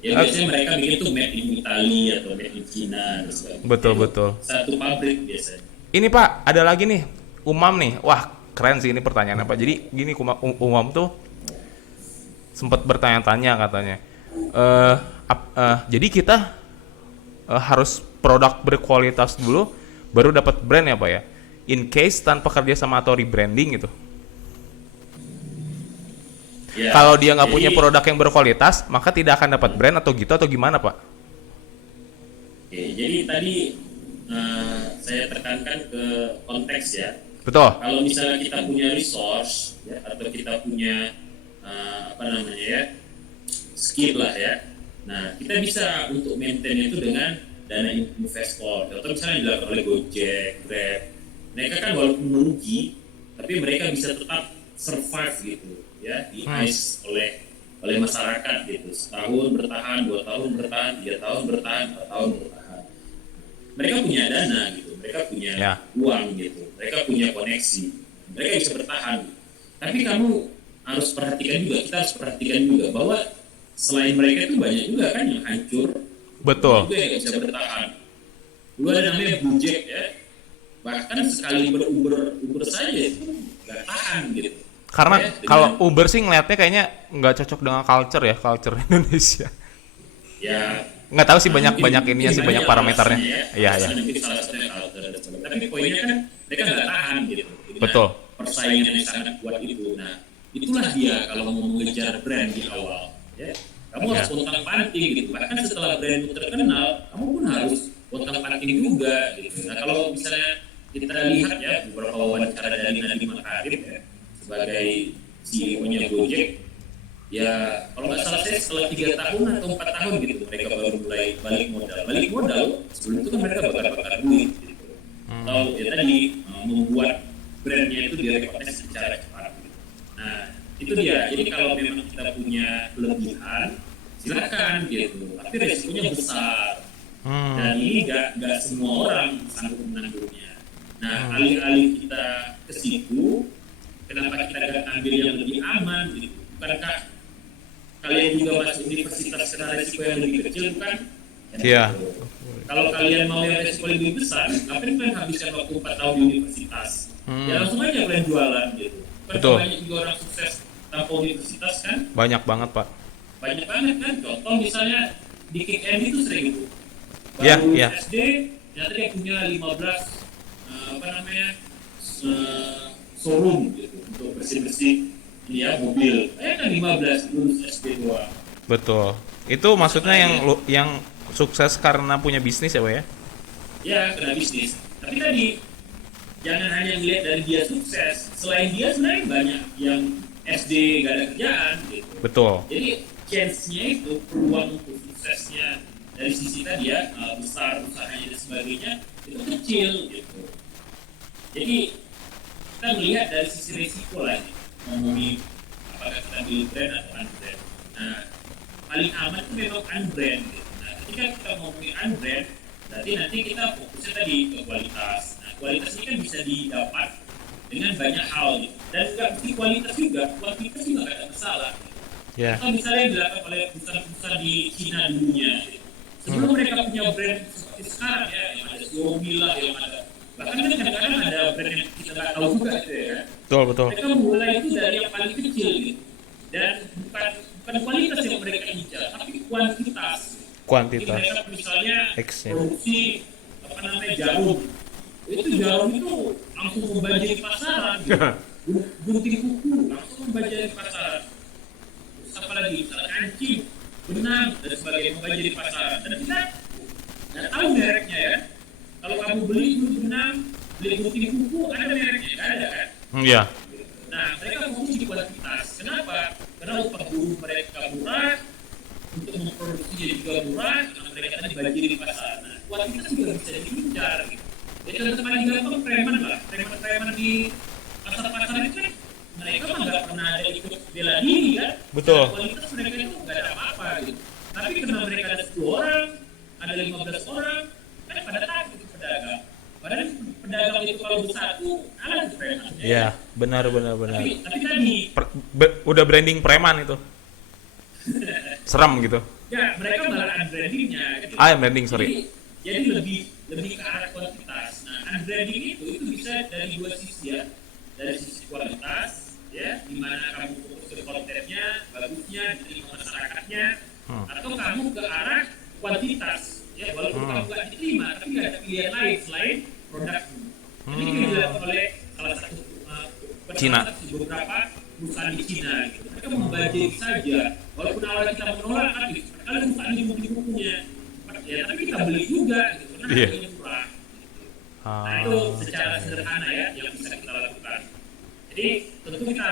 Ya biasanya mereka bikin tuh made in Italy atau made in China dan sebagainya. Betul. Satu pabrik biasanya. Ini Pak, ada lagi nih, Umam nih. Wah, keren sih ini pertanyaannya Pak. Jadi gini, Umam tuh sempat bertanya-tanya katanya. Jadi kita harus produk berkualitas dulu, baru dapat brand ya Pak ya. In case tanpa kerja sama atau rebranding gitu. Ya, Kalau dia nggak jadi- punya produk yang berkualitas, maka tidak akan dapat brand atau gitu atau gimana Pak? Oke, jadi tadi saya tekankan ke konteks ya. Betul. Kalau misalnya kita punya resource ya, atau kita punya skill lah ya. Nah, kita bisa untuk maintain itu dengan dana investor. Contoh misalnya dilakukan oleh Gojek, Grab. Mereka kan walaupun merugi, tapi mereka bisa tetap survive gitu ya, di ice oleh masyarakat gitu. Setahun bertahan, 2 tahun bertahan, 3 tahun bertahan, 4 tahun bertahan. Mereka punya dana gitu, mereka punya Ya. uang gitu, mereka punya koneksi, mereka bisa bertahan. Tapi kamu harus perhatikan juga, kita harus perhatikan juga bahwa selain mereka itu banyak juga kan yang hancur, Betul. juga yang nggak bisa bertahan. Dulu ada namanya Gojek ya, bahkan sekali beruber saja itu nggak tahan gitu. Karena Ya, kalau dengan- Uber sih ngeliatnya kayaknya nggak cocok dengan culture Indonesia. ya Nggak tahu sih banyak mungkin ininya sih, banyak parameternya. Iya. Alasannya mungkin salah satunya culture dan sebagainya. Tapi poinnya kan mereka nggak tahan gitu. Dengan Betul. persaingan yang sangat kuat itu. Nah, itulah dia kalau mau mengejar brand di awal. Ya, kamu harus pontang panting gitu. Bahkan setelah brand itu terkenal, kamu pun harus pontang panting juga gitu. Nah, kalau misalnya kita lihat ya beberapa wawancara dari Nadiem Makarim ya, sebagai CEO-nya Gojek, ya kalau nggak salah saya setelah 3 tahun atau 4 tahun gitu mereka baru mulai balik modal sebelum itu kan mereka bakar duit gitu. Atau ya tadi membuat brandnya itu direkomendasi secara cepat gitu. Nah itu dia, jadi kalau memang kita punya kelebihan silakan gitu, tapi resikonya besar dan ini nggak semua orang sanggup menanggungnya. Nah alih-alih kita ke situ, kenapa kita nggak ambil yang lebih aman gitu. bukankah kalian juga masuk universitas karena resiko yang lebih kecil, bukan? Iya. Kalau kalian mau yang resiko lebih besar, ngapain kalian habiskan waktu 4 tahun di universitas? Ya langsung aja kalian jualan gitu. Kan Betul. banyak juga orang sukses tanpa universitas kan? Banyak banget, Pak. Banyak banget kan? Contoh misalnya di Kick End itu sering itu. Iya, Baru iya. SD, ternyata dia punya 15 showroom gitu untuk bersih-bersih ini ya mobil. Kan 15 lulus SD doang. Betul. Itu maksudnya yang sukses karena punya bisnis ya, Pak ya? Ya, kena bisnis. Tapi tadi jangan hanya melihat dari dia sukses. Selain dia sebenarnya banyak yang SD gak ada kerjaan gitu. Betul. Jadi chance-nya itu peluang untuk suksesnya dari sisi tadi ya besar usahanya dan sebagainya itu kecil gitu. Jadi kita melihat dari sisi risiko lah ini, ngomongin apakah kita beli brand atau unbrand. Nah, paling aman itu memang unbrand gitu. Nah, ketika kita ngomongin unbrand, berarti nanti kita fokusnya tadi ke kualitas. Nah, kualitas ini kan bisa didapat dengan banyak hal gitu. Dan nggak mesti kualitas juga, kuantitas juga nggak ada masalah. Ya. Atau misalnya yang dilakukan oleh perusahaan-perusahaan di Cina dulunya. Gitu. Sebelum mereka punya brand seperti sekarang ya, yang ada Xiaomi lah, yang ada bahkan kan kadang-kadang ada brand yang kita nggak tahu juga gitu ya. Betul, betul. Mereka mulai itu dari yang paling kecil gitu. Dan bukan kualitas yang mereka incar, tapi kuantitas. Jadi Kuantitas. mereka misalnya X-nya. produksi jarum. Itu jarum itu langsung membanjiri pasaran gitu. Gunting kuku langsung membanjiri pasaran. Terus apa lagi? Misalnya kancing, benang dan sebagainya membanjiri pasaran. Dan kita nggak tahu mereknya ya. Kalau kamu beli benang, beli gunting kuku, ada mereknya, nggak ada kan? Iya. Nah, mereka fokus di kualitas. Kenapa? Karena upah buruh mereka murah, untuk memproduksinya juga murah, karena mereka tadi banjiri di pasar. Nah, kualitas juga bisa diincar gitu. Jadi kalau paling gampang preman lah, preman di pasar-pasar itu kan mereka mah nggak pernah ada ikut bela diri kan. Betul. Nah, kualitas mereka itu nggak ada apa-apa gitu. Tapi karena mereka ada 10 orang, ada 15 orang, kan pada takut itu pedagang. Padahal pedagang itu kalau bersatu, kalah itu preman. Iya, benar. Tapi tadi Udah branding preman itu. Seram gitu. ya mereka malah unbrandingnya gitu. Branding, sorry. Jadi lebih ke arah kualitas. Nah, unbranding itu bisa dari dua sisi ya. Dari sisi kualitas ya, di mana kamu fokus ke kontennya, bagusnya, diterima masyarakatnya, atau kamu ke arah kuantitas ya, walaupun kamu nggak diterima, tapi nggak ada pilihan lain selain produkmu. Ini dilakukan oleh salah satu Cina. beberapa perusahaan di Cina gitu. Mereka membajak saja, walaupun awalnya kita menolak, tapi kalian perusahaan ini beli bukunya, ya tapi kita beli juga gitu, karena Iya. harganya murah. Nah itu secara sederhana ya yang bisa kita lakukan. Jadi tentu kita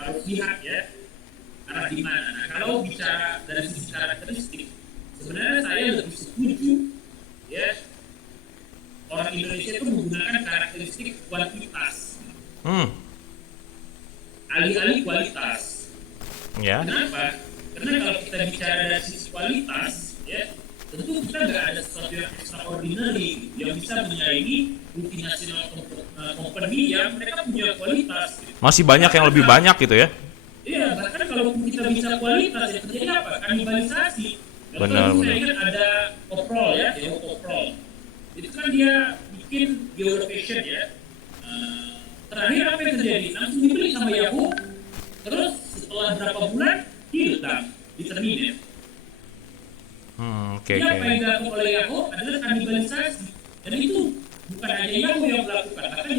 harus lihat ya arah di mana. Nah, kalau bicara dari sisi karakteristik, sebenarnya saya lebih setuju ya orang Indonesia itu menggunakan karakteristik kuantitas alih-alih kualitas. Ya. Kenapa? Karena kalau kita bicara dari sisi kualitas, ya tentu kita nggak ada sesuatu yang extraordinary yang bisa menyaingi multinational company yang mereka punya kualitas. Gitu. Masih banyak yang lebih banyak gitu ya. Iya, bahkan kalau kita bicara kualitas, yang terjadi apa? Kanibalisasi. Benar. Saya ingat ada Oprol ya, Oprol. Itu kan dia bikin geolocation ya. Terakhir apa yang terjadi? Langsung dibeli sama Yahoo. Terus setelah berapa bulan hilang, diterminate. Oke. Apa yang dilakukan oleh Yahoo adalah kanibalisasi. Dan itu bukan hanya Yahoo yang melakukan, bahkan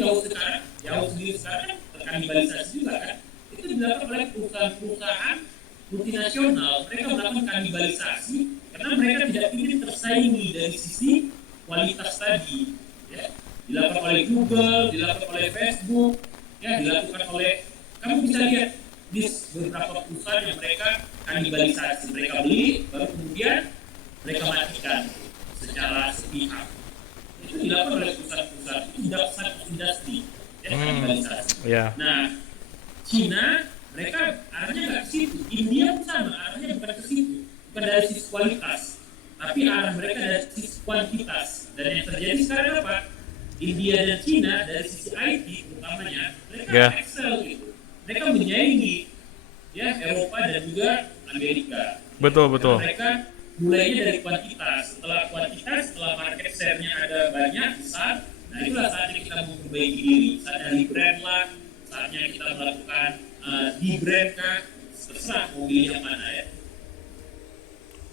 Yahoo sendiri sekarang terkanibalisasi juga kan. Itu dilakukan oleh perusahaan-perusahaan multinasional. Mereka melakukan kanibalisasi karena mereka tidak ingin tersaingi dari sisi kualitas tadi. Ya. Dilakukan oleh Google, dilakukan oleh Facebook, ya dilakukan oleh, kamu bisa lihat di beberapa perusahaan yang mereka kanibalisasi. Mereka beli, baru kemudian mereka matikan secara sepihak. Itu dilakukan oleh perusahaan-perusahaan, itu dasar industri, ya kanibalisasi. Ya. Nah, Cina, mereka arahnya nggak ke situ. India pun sama, arahnya bukan ke situ. Bukan dari sisi kualitas, tapi arah mereka dari sisi kuantitas. Dan yang terjadi sekarang apa? India dan Cina dari sisi IT utamanya mereka excel gitu. Mereka menyaingi ya Eropa dan juga Amerika. Betul, Karena betul. mereka mulainya dari kuantitas. Setelah market share-nya ada banyak, besar, nah itulah saatnya kita memperbaiki diri. Saatnya di brand lah, saatnya kita melakukan di brand kah, terserah mau pilih yang mana ya.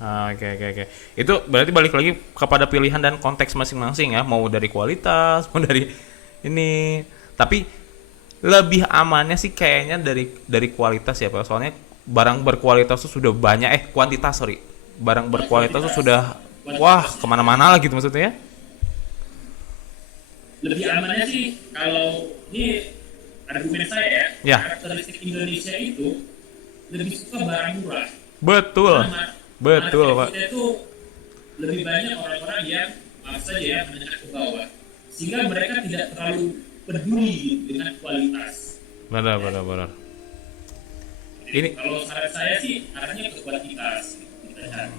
Oke, oke, oke. Itu berarti balik lagi kepada pilihan dan konteks masing-masing ya, mau dari kualitas, mau dari ini. Tapi lebih amannya sih kayaknya dari kualitas ya, Pak. Soalnya barang berkualitas itu sudah banyak, kuantitas, sorry. Barang berkualitas itu Kuantitas, sudah, wah, kuantitas. kemana-mana lah gitu maksudnya ya. Lebih amannya sih kalau ini argumen saya ya, Ya, karakteristik Indonesia itu lebih suka barang murah. betul. Karena Betul, market Pak. kita itu lebih banyak orang-orang yang maaf saja ya menengah ke bawah, sehingga mereka tidak terlalu peduli dengan kualitas. Benar, benar, benar. Jadi, Ini kalau saran saya sih arahnya ke kualitas kita cari.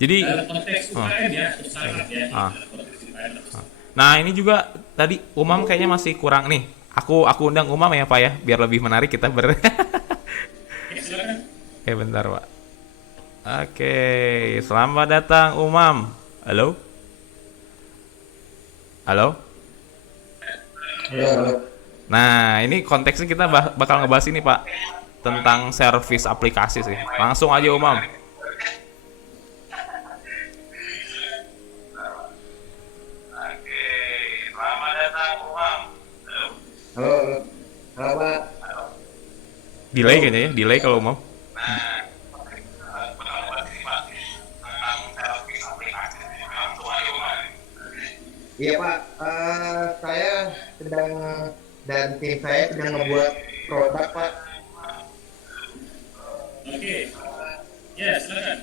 jadi Dalam konteks oh, UKM ya, atau startup ya, ah. dalam konteks UKM atau startup. Nah, ini juga tadi Umam kayaknya masih kurang nih. Aku undang Umam ya, Pak ya, biar lebih menarik kita Oke, silakan. bentar, Pak. Oke, selamat datang Umam. Halo? Halo? Halo, Nah, ini konteksnya kita bakal ngebahas ini, Pak, tentang service aplikasi sih. Langsung aja Umam. halo, halo Pak. Delay kayaknya ya, delay kalau Umam. Iya Pak, saya sedang dan tim saya sedang membuat produk Pak. Oke, ya silakan.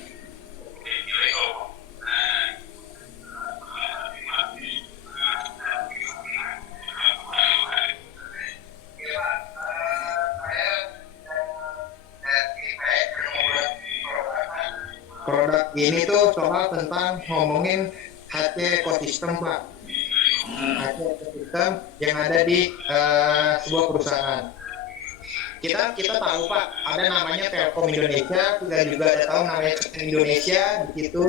Produk ini tuh soal tentang ngomongin HC ekosistem Pak. HC ekosistem yang ada di sebuah perusahaan. Kita tahu Pak, ada namanya Telkom Indonesia, kita juga ada tahu namanya Telkom Indonesia di situ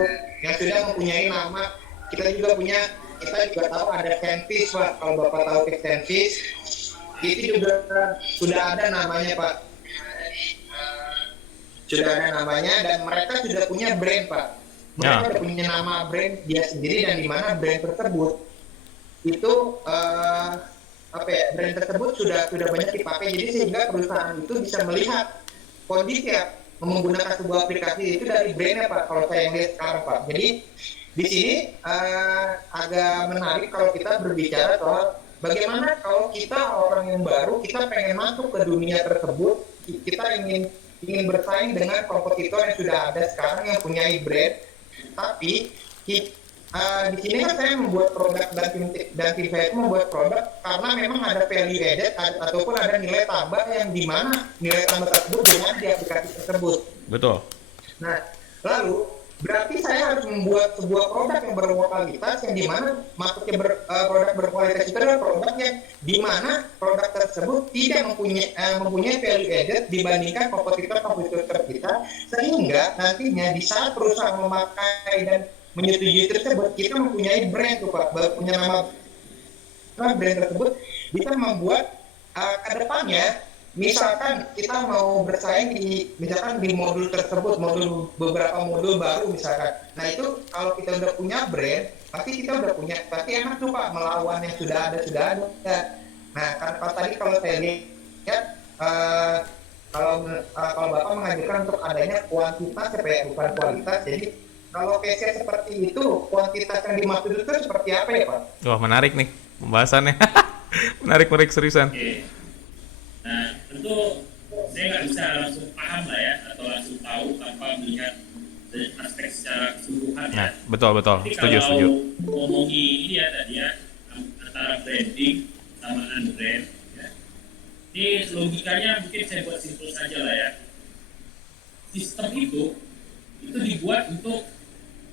yang sudah mempunyai nama. Kita juga tahu ada Xentis Pak. Kalau Bapak tahu Xentis, itu juga sudah ada namanya Pak. Sudah ada namanya dan mereka sudah punya brand Pak. Mereka Ya. sudah punya nama brand dia sendiri dan di mana brand tersebut itu brand tersebut sudah banyak dipakai, jadi sehingga perusahaan itu bisa melihat kondisi ya menggunakan sebuah aplikasi itu dari brandnya Pak. Kalau saya lihat sekarang Pak, jadi di sini agak menarik kalau kita berbicara soal bagaimana kalau kita orang yang baru, kita pengen masuk ke dunia tersebut, kita ingin bersaing dengan kompetitor yang sudah ada sekarang yang punya brand, tapi di sini kan saya membuat produk dan tim saya itu membuat produk karena memang ada value added ataupun ada nilai tambah yang dimana nilai tambah tersebut dengan di aplikasi tersebut. Betul. Nah, lalu berarti saya harus membuat sebuah produk yang berkualitas yang dimana masuknya produk berkualitas itu adalah produk yang dimana produk tersebut tidak mempunyai value added dibandingkan kompetitor kita, sehingga nantinya di saat perusahaan memakai dan menyetujui tersebut kita mempunyai brand tuh Pak, punya nama brand tersebut bisa membuat kedepannya misalkan kita mau bersaing misalkan di modul tersebut, beberapa modul baru misalkan. Nah itu kalau kita udah punya brand, pasti enak tuh Pak melawan yang sudah ada. Nah kalau saya lihat kalau Bapak mengajukan untuk adanya kuantitas ya bukan kualitas. Jadi kalau case seperti itu, kuantitas yang dimaksud itu seperti apa ya Pak? Wah, menarik nih pembahasannya. menarik seriusan. Oke. Nah, tentu saya nggak bisa langsung paham lah ya, atau langsung tahu tanpa melihat dari aspek secara keseluruhan ya. Nah, betul. Tapi Setuju. kalau ngomongin ini ya tadi ya, antara branding sama unbrand, ya. Ini logikanya mungkin saya buat simpel saja lah ya. Sistem itu dibuat untuk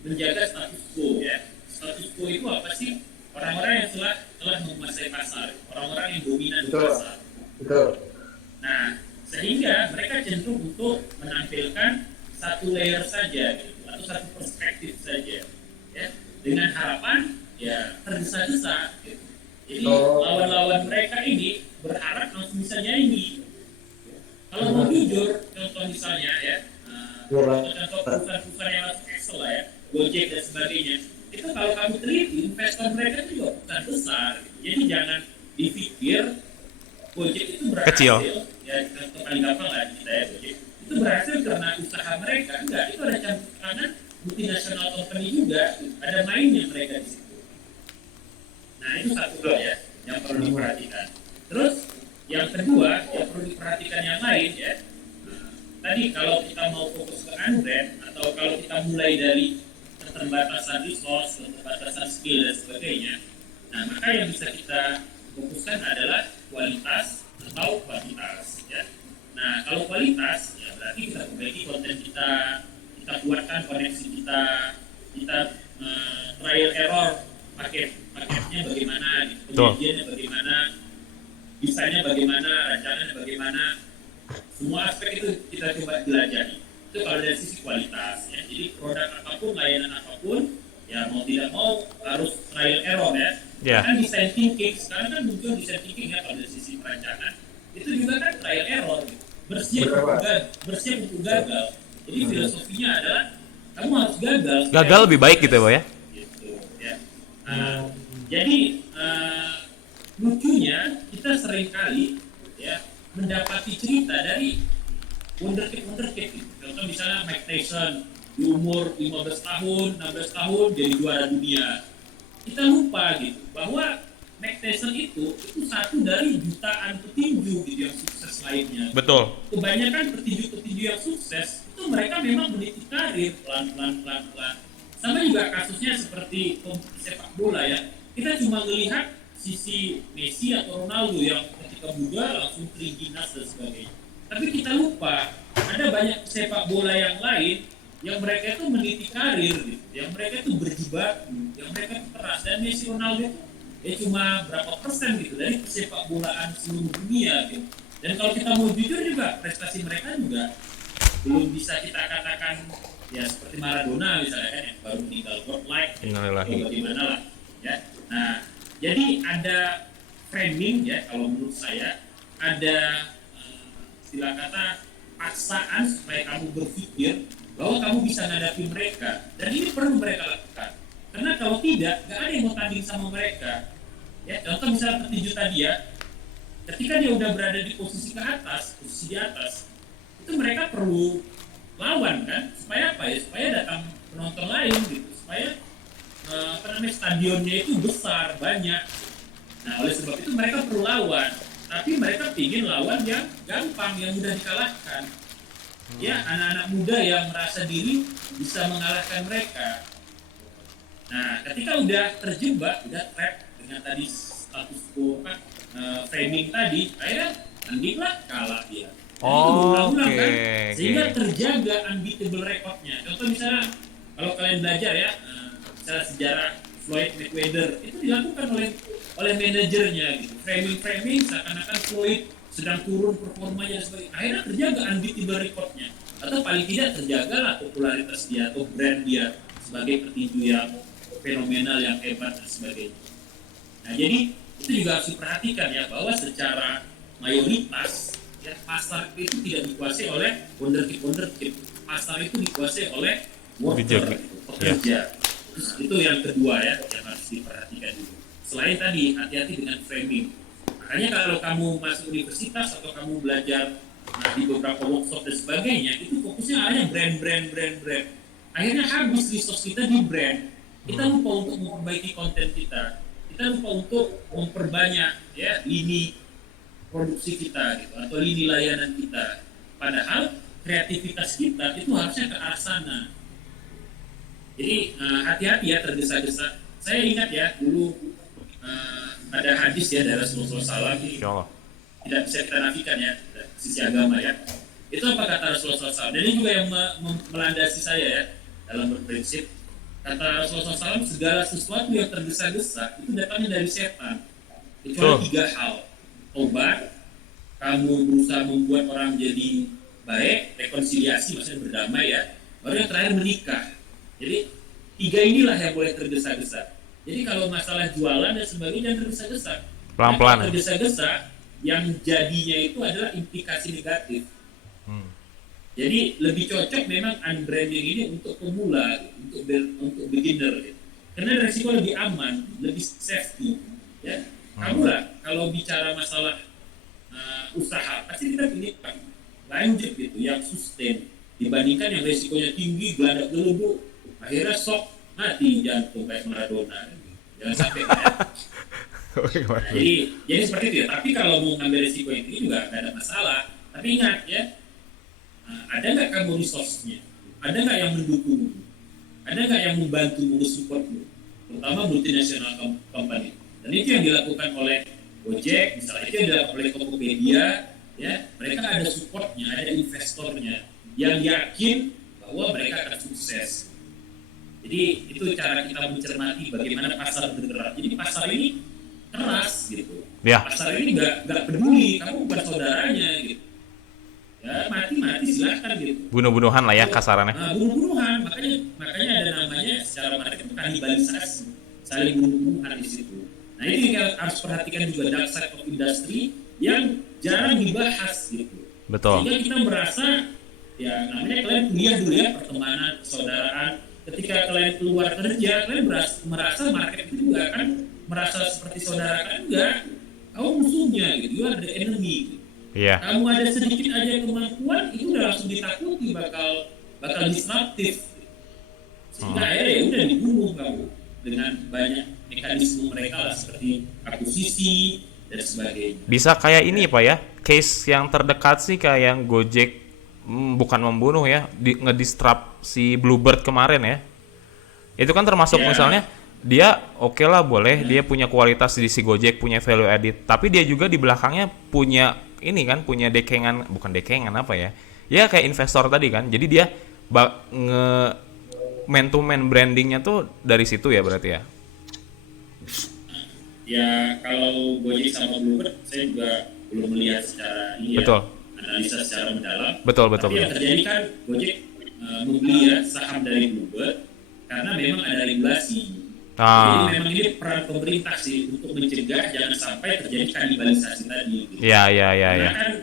menjaga status quo ya. Status quo itu apa sih? orang-orang yang telah menguasai pasar, orang-orang yang dominan di Betul. pasar. Betul. Nah, sehingga mereka cenderung untuk menampilkan satu layer saja gitu, atau satu perspektif saja, ya, dengan harapan ya tergesa-gesa gitu. Jadi lawan-lawan mereka ini berharap langsung bisa nyanyi. Kalau mau jujur, contoh misalnya ya, contoh perusahaan-perusahaan yang masuk Excel lah ya, Gojek dan sebagainya, itu kalau kamu teliti, investor mereka itu juga perusahaan besar. Gitu. Jadi jangan dipikir Gojek itu berhasil, Kecil. ya contoh paling gampang lah kita ya Gojek, itu berhasil karena usaha mereka, enggak, itu ada campur tangan multinasional company juga, ada mainnya mereka di situ. Nah itu satu hal ya, yang perlu diperhatikan. Terus yang kedua, yang perlu diperhatikan yang lain ya, tadi kalau kita mau fokus ke unbrand atau kalau kita mulai dari keterbatasan resource, keterbatasan skill dan sebagainya, nah maka yang bisa kita fokuskan adalah kualitas atau kuantitas ya. Nah kalau kualitas ya berarti kita perbaiki konten kita kuatkan koneksi kita, trial error paketnya bagaimana, gitu, penyajiannya bagaimana, desainnya bagaimana, rancangannya bagaimana, semua aspek itu kita coba jelajahi. Itu kalau dari sisi kualitas ya. Jadi produk apapun, layanan apapun, ya mau tidak mau harus trial error ya. Yeah. Kan design thinking, sekarang kan muncul design thinking ya kalau dari sisi perancangan. Itu juga kan trial error gitu. Bersiap untuk gagal. Jadi filosofinya adalah kamu harus gagal. Gagal lebih baik gitu ya, Pak ya? Gitu, ya. Jadi lucunya kita seringkali ya mendapati cerita dari wonderkid gitu. Contoh misalnya Mike Tyson di umur 15 tahun, 16 tahun jadi juara dunia. Kita lupa gitu bahwa Mike Tyson itu satu dari jutaan petinju gitu yang sukses lainnya. Betul. Kebanyakan petinju-petinju yang sukses itu mereka memang meniti karir pelan-pelan. Sama juga kasusnya seperti sepak bola ya. Kita cuma melihat sisi Messi atau Ronaldo yang ketika muda langsung tingginas dan sebagainya. Tapi kita lupa ada banyak sepak bola yang lain yang mereka itu meniti karir gitu, yang mereka itu berjibaku, yang mereka itu keras. Dan Messi Ronaldo ya cuma berapa persen gitu dari sepak bolaan seluruh dunia gitu. Dan kalau kita mau jujur juga prestasi mereka juga belum bisa kita katakan ya seperti Maradona misalnya kan yang baru meninggal godlike atau bagaimana lah ya. Nah jadi ada framing ya kalau menurut saya ada istilah kata paksaan supaya kamu berpikir bahwa kamu bisa menghadapi mereka, dan ini perlu mereka lakukan karena kalau tidak gak ada yang mau tanding sama mereka ya. Contoh misalnya petinju tadi ya, ketika dia udah berada di posisi di atas itu mereka perlu lawan kan, supaya apa ya, supaya datang penonton lain gitu, supaya stadionnya itu besar, banyak. Nah oleh sebab itu mereka perlu lawan, tapi mereka ingin lawan yang gampang, yang mudah dikalahkan ya, anak-anak muda yang merasa diri bisa mengalahkan mereka. Nah ketika udah terjebak, udah trap dengan tadi status quo framing tadi, akhirnya tandinglah kalah dia. Kan? Sehingga terjaga unbeatable recordnya. Contoh misalnya kalau kalian belajar ya, misalnya sejarah Floyd Mayweather itu dilakukan oleh manajernya gitu. Framing seakan-akan Floyd sedang turun performanya dan sebagainya. Akhirnya terjaga unbeatable recordnya, atau paling tidak terjaga lah popularitas dia atau brand dia sebagai petinju yang fenomenal, yang hebat dan sebagainya. Nah jadi itu juga harus diperhatikan ya, bahwa secara mayoritas ya, pasar itu tidak dikuasai oleh wonderkid. Pasar itu dikuasai oleh worker, pekerja. Terus itu yang kedua ya, yang harus diperhatikan juga. Selain tadi, hati-hati dengan framing. Makanya kalau kamu masuk universitas atau kamu belajar di beberapa workshop dan sebagainya, itu fokusnya hanya brand. Akhirnya habis resource kita di brand. Kita lupa untuk memperbaiki konten kita. Kita lupa untuk memperbanyak ya lini produksi kita gitu, atau lini layanan kita. Padahal kreativitas kita itu harusnya ke arah sana. Jadi hati-hati ya tergesa-gesa. Saya ingat ya dulu ada hadis ya dari Rasulullah SAW, tidak bisa kita nafikan ya dari sisi agama ya. Itu apa kata Rasulullah SAW? Dan ini juga yang melandasi saya ya dalam berprinsip. kata Rasulullah SAW, segala sesuatu yang tergesa-gesa itu datangnya dari setan. Kecuali 3 hal. Obat, kamu berusaha membuat orang jadi baik, rekonsiliasi, maksudnya berdamai ya. Baru yang terakhir menikah. Jadi 3 inilah yang boleh tergesa-gesa. Jadi kalau masalah jualan dan sebagainya jangan tergesa-gesa. Pelan-pelan. Kalau tergesa-gesa, yang jadinya itu adalah implikasi negatif. Jadi lebih cocok memang unbranding ini untuk pemula, untuk beginner, gitu. Karena resiko lebih aman, lebih safety. Ya, kamu lah kalau bicara masalah usaha, pasti kita pilih lanjut gitu, yang sustain dibandingkan yang resikonya tinggi, geladak geluduk, akhirnya shock mati jantung kayak Maradona. Jangan sampai kan. Jadi seperti itu ya. Tapi kalau mau ngambil resiko yang tinggi juga nggak ada masalah. Tapi ingat ya. Ada nggak kamu resource-nya? Ada nggak yang mendukung? Ada nggak yang membantu support-mu? Terutama multinational company. Dan itu yang dilakukan oleh Gojek, misalnya itu yang dilakukan oleh Tokopedia, ya. Mereka ada support-nya, ada investornya yang yakin bahwa mereka akan sukses. Jadi itu cara kita mencermati bagaimana pasar bergerak. Jadi pasar ini keras gitu. Ya. Pasar ini nggak peduli, kamu bukan saudaranya gitu. Ya mati silahkan gitu. Bunuh-bunuhan lah ya kasarannya. Bunuh-bunuhan, makanya ada namanya secara market itu kanibalisasi, saling bunuh-bunuhan di situ. Nah ini yang harus perhatikan juga, dark side of industry yang jarang dibahas gitu. Betul. Sehingga kita merasa ya namanya kalian kuliah dulu ya, pertemanan, persaudaraan. Ketika kalian keluar kerja, kalian merasa market itu juga akan merasa seperti saudara kan, enggak. Kamu musuhnya gitu, you are the enemy gitu. Iya. Kamu ada sedikit aja kemampuan, itu udah langsung ditakuti bakal disruptif. Sehingga akhirnya ya udah dibunuh kamu dengan banyak mekanisme mereka lah seperti akuisisi dan sebagainya. Bisa kayak ini Pak ya, case yang terdekat sih kayak yang Gojek bukan membunuh ya, ngedistrupt si Bluebird kemarin ya. Itu kan termasuk misalnya dia oke lah boleh dia punya kualitas di si Gojek, punya value added, tapi dia juga di belakangnya punya ini kan, punya dekengan, bukan dekengan apa ya, ya kayak investor tadi kan. Jadi dia man to man brandingnya tuh dari situ ya berarti ya. Ya kalau Gojek sama Bluebird saya juga belum melihat secara ini ya, analisa secara mendalam. Betul. Tapi yang terjadi kan Gojek membeli ya saham dari Bluebird karena memang ada regulasi. Jadi memang ini peran pemerintah sih untuk mencegah jangan sampai terjadi kanibalisasi tadi. Gitu. Iya. Karena kan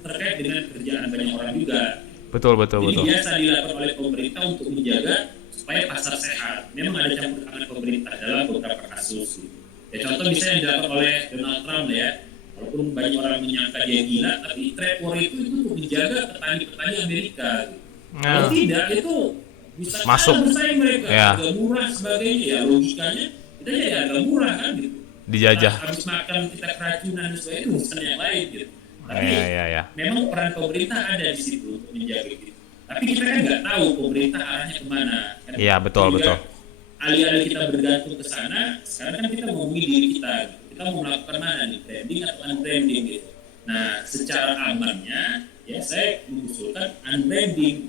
terkait dengan kerjaan banyak orang juga. Betul. Jadi biasa dilakukan oleh pemerintah untuk menjaga supaya pasar sehat. Memang ada campur tangan pemerintah dalam beberapa kasus. Gitu. Ya contoh misalnya yang dilakukan oleh Donald Trump ya. Walaupun banyak orang menyangka dia gila, tapi trade war itu untuk menjaga petani-petani Amerika. Gitu. Kalau tidak itu bisa masuk bersaing mereka, agak murah sebagainya ya, logikanya kita ya agak murah kan gitu, dijajah. Habis makan kita keracunan dan sebagainya itu urusan yang lain gitu. Tapi memang peran pemerintah ada di situ untuk menjaga gitu. Tapi kita kan nggak tahu pemerintah arahnya kemana kan? Iya betul. Alih-alih kita bergantung ke sana, sekarang kan kita ngomongin diri kita gitu. Kita mau melakukan mana nih, branding atau unbranding gitu. Nah secara amannya ya saya mengusulkan unbranding.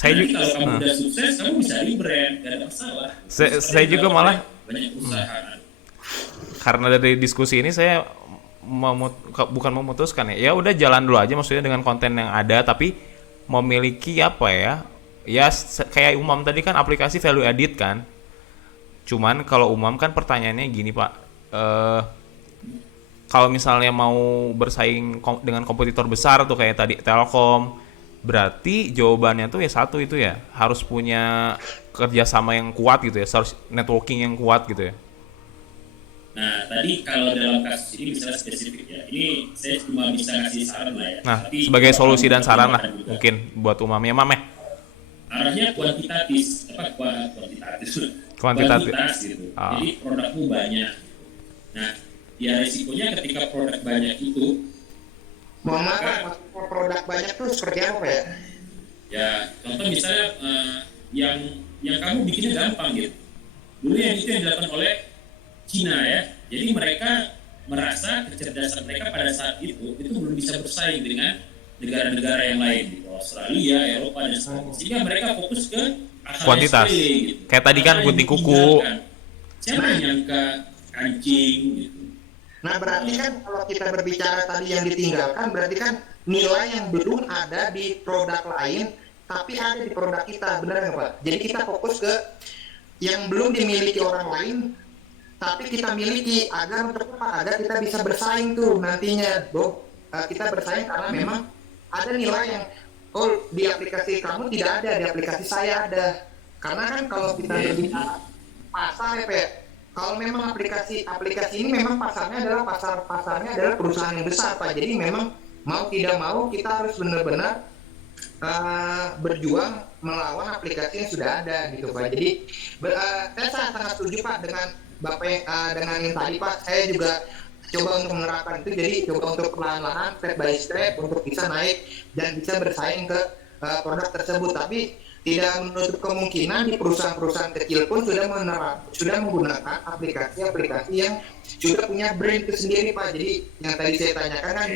Nanti kalau kamu udah sukses, kamu bisa rebrand, gak ada masalah. Saya juga malah banyak usaha. Karena dari diskusi ini saya bukan memutuskan ya udah jalan dulu aja, maksudnya dengan konten yang ada, tapi memiliki apa ya kayak Umam tadi kan aplikasi value added kan. Cuman kalau Umam kan pertanyaannya gini Pak, kalau misalnya mau bersaing dengan kompetitor besar tuh kayak tadi Telkom, berarti jawabannya tuh ya satu itu ya, harus punya kerjasama yang kuat gitu ya, harus networking yang kuat gitu ya. Nah tadi kalau dalam kasus ini misalnya spesifik ya, ini saya cuma bisa ngasih saran lah ya. Nah tapi sebagai solusi dan saran lah mungkin buat Umamnya Mameh. Arahnya kuantitas gitu. Jadi produkmu banyak. Nah ya resikonya ketika produk banyak itu, maka produk banyak tuh seperti apa ya? Ya contoh misalnya yang kamu bikinnya gampang gitu. Dulu yang itu yang dilakukan oleh Cina ya. Jadi mereka merasa kecerdasan mereka pada saat itu belum bisa bersaing dengan negara-negara yang lain, gitu. Australia, Eropa dan sebagainya. Sehingga mereka fokus ke asal Kuantitas. sepele gitu. Kayak tadi kan Mana yang gunting kuku. ditinggalkan? Siapa yang nyangka kancing gitu. Nah, berarti kan kalau kita berbicara tadi yang ditinggalkan, berarti kan nilai yang belum ada di produk lain, tapi ada di produk kita, benar nggak Pak? Jadi kita fokus ke yang belum dimiliki orang lain, tapi kita miliki agar untuk apa? Agar kita bisa bersaing tuh nantinya, Bro. Kita bersaing karena memang ada nilai yang di aplikasi kamu tidak ada, di aplikasi saya ada. Karena kan kalau kita berbicara pasar ya, Pak, kalau memang aplikasi ini memang pasarnya adalah perusahaan yang besar, Pak. Jadi memang mau tidak mau kita harus benar-benar berjuang melawan aplikasi yang sudah ada gitu, Pak. Jadi saya sangat setuju, Pak, dengan Bapak dengan yang tadi, Pak. Saya juga coba untuk menerapkan itu, jadi coba untuk perlahan-lahan step by step untuk bisa naik dan bisa bersaing ke produk tersebut. Tapi tidak menutup kemungkinan di perusahaan-perusahaan kecil pun sudah menggunakan aplikasi-aplikasi yang sudah punya brand itu sendiri, Pak. Jadi yang tadi saya tanyakan kan,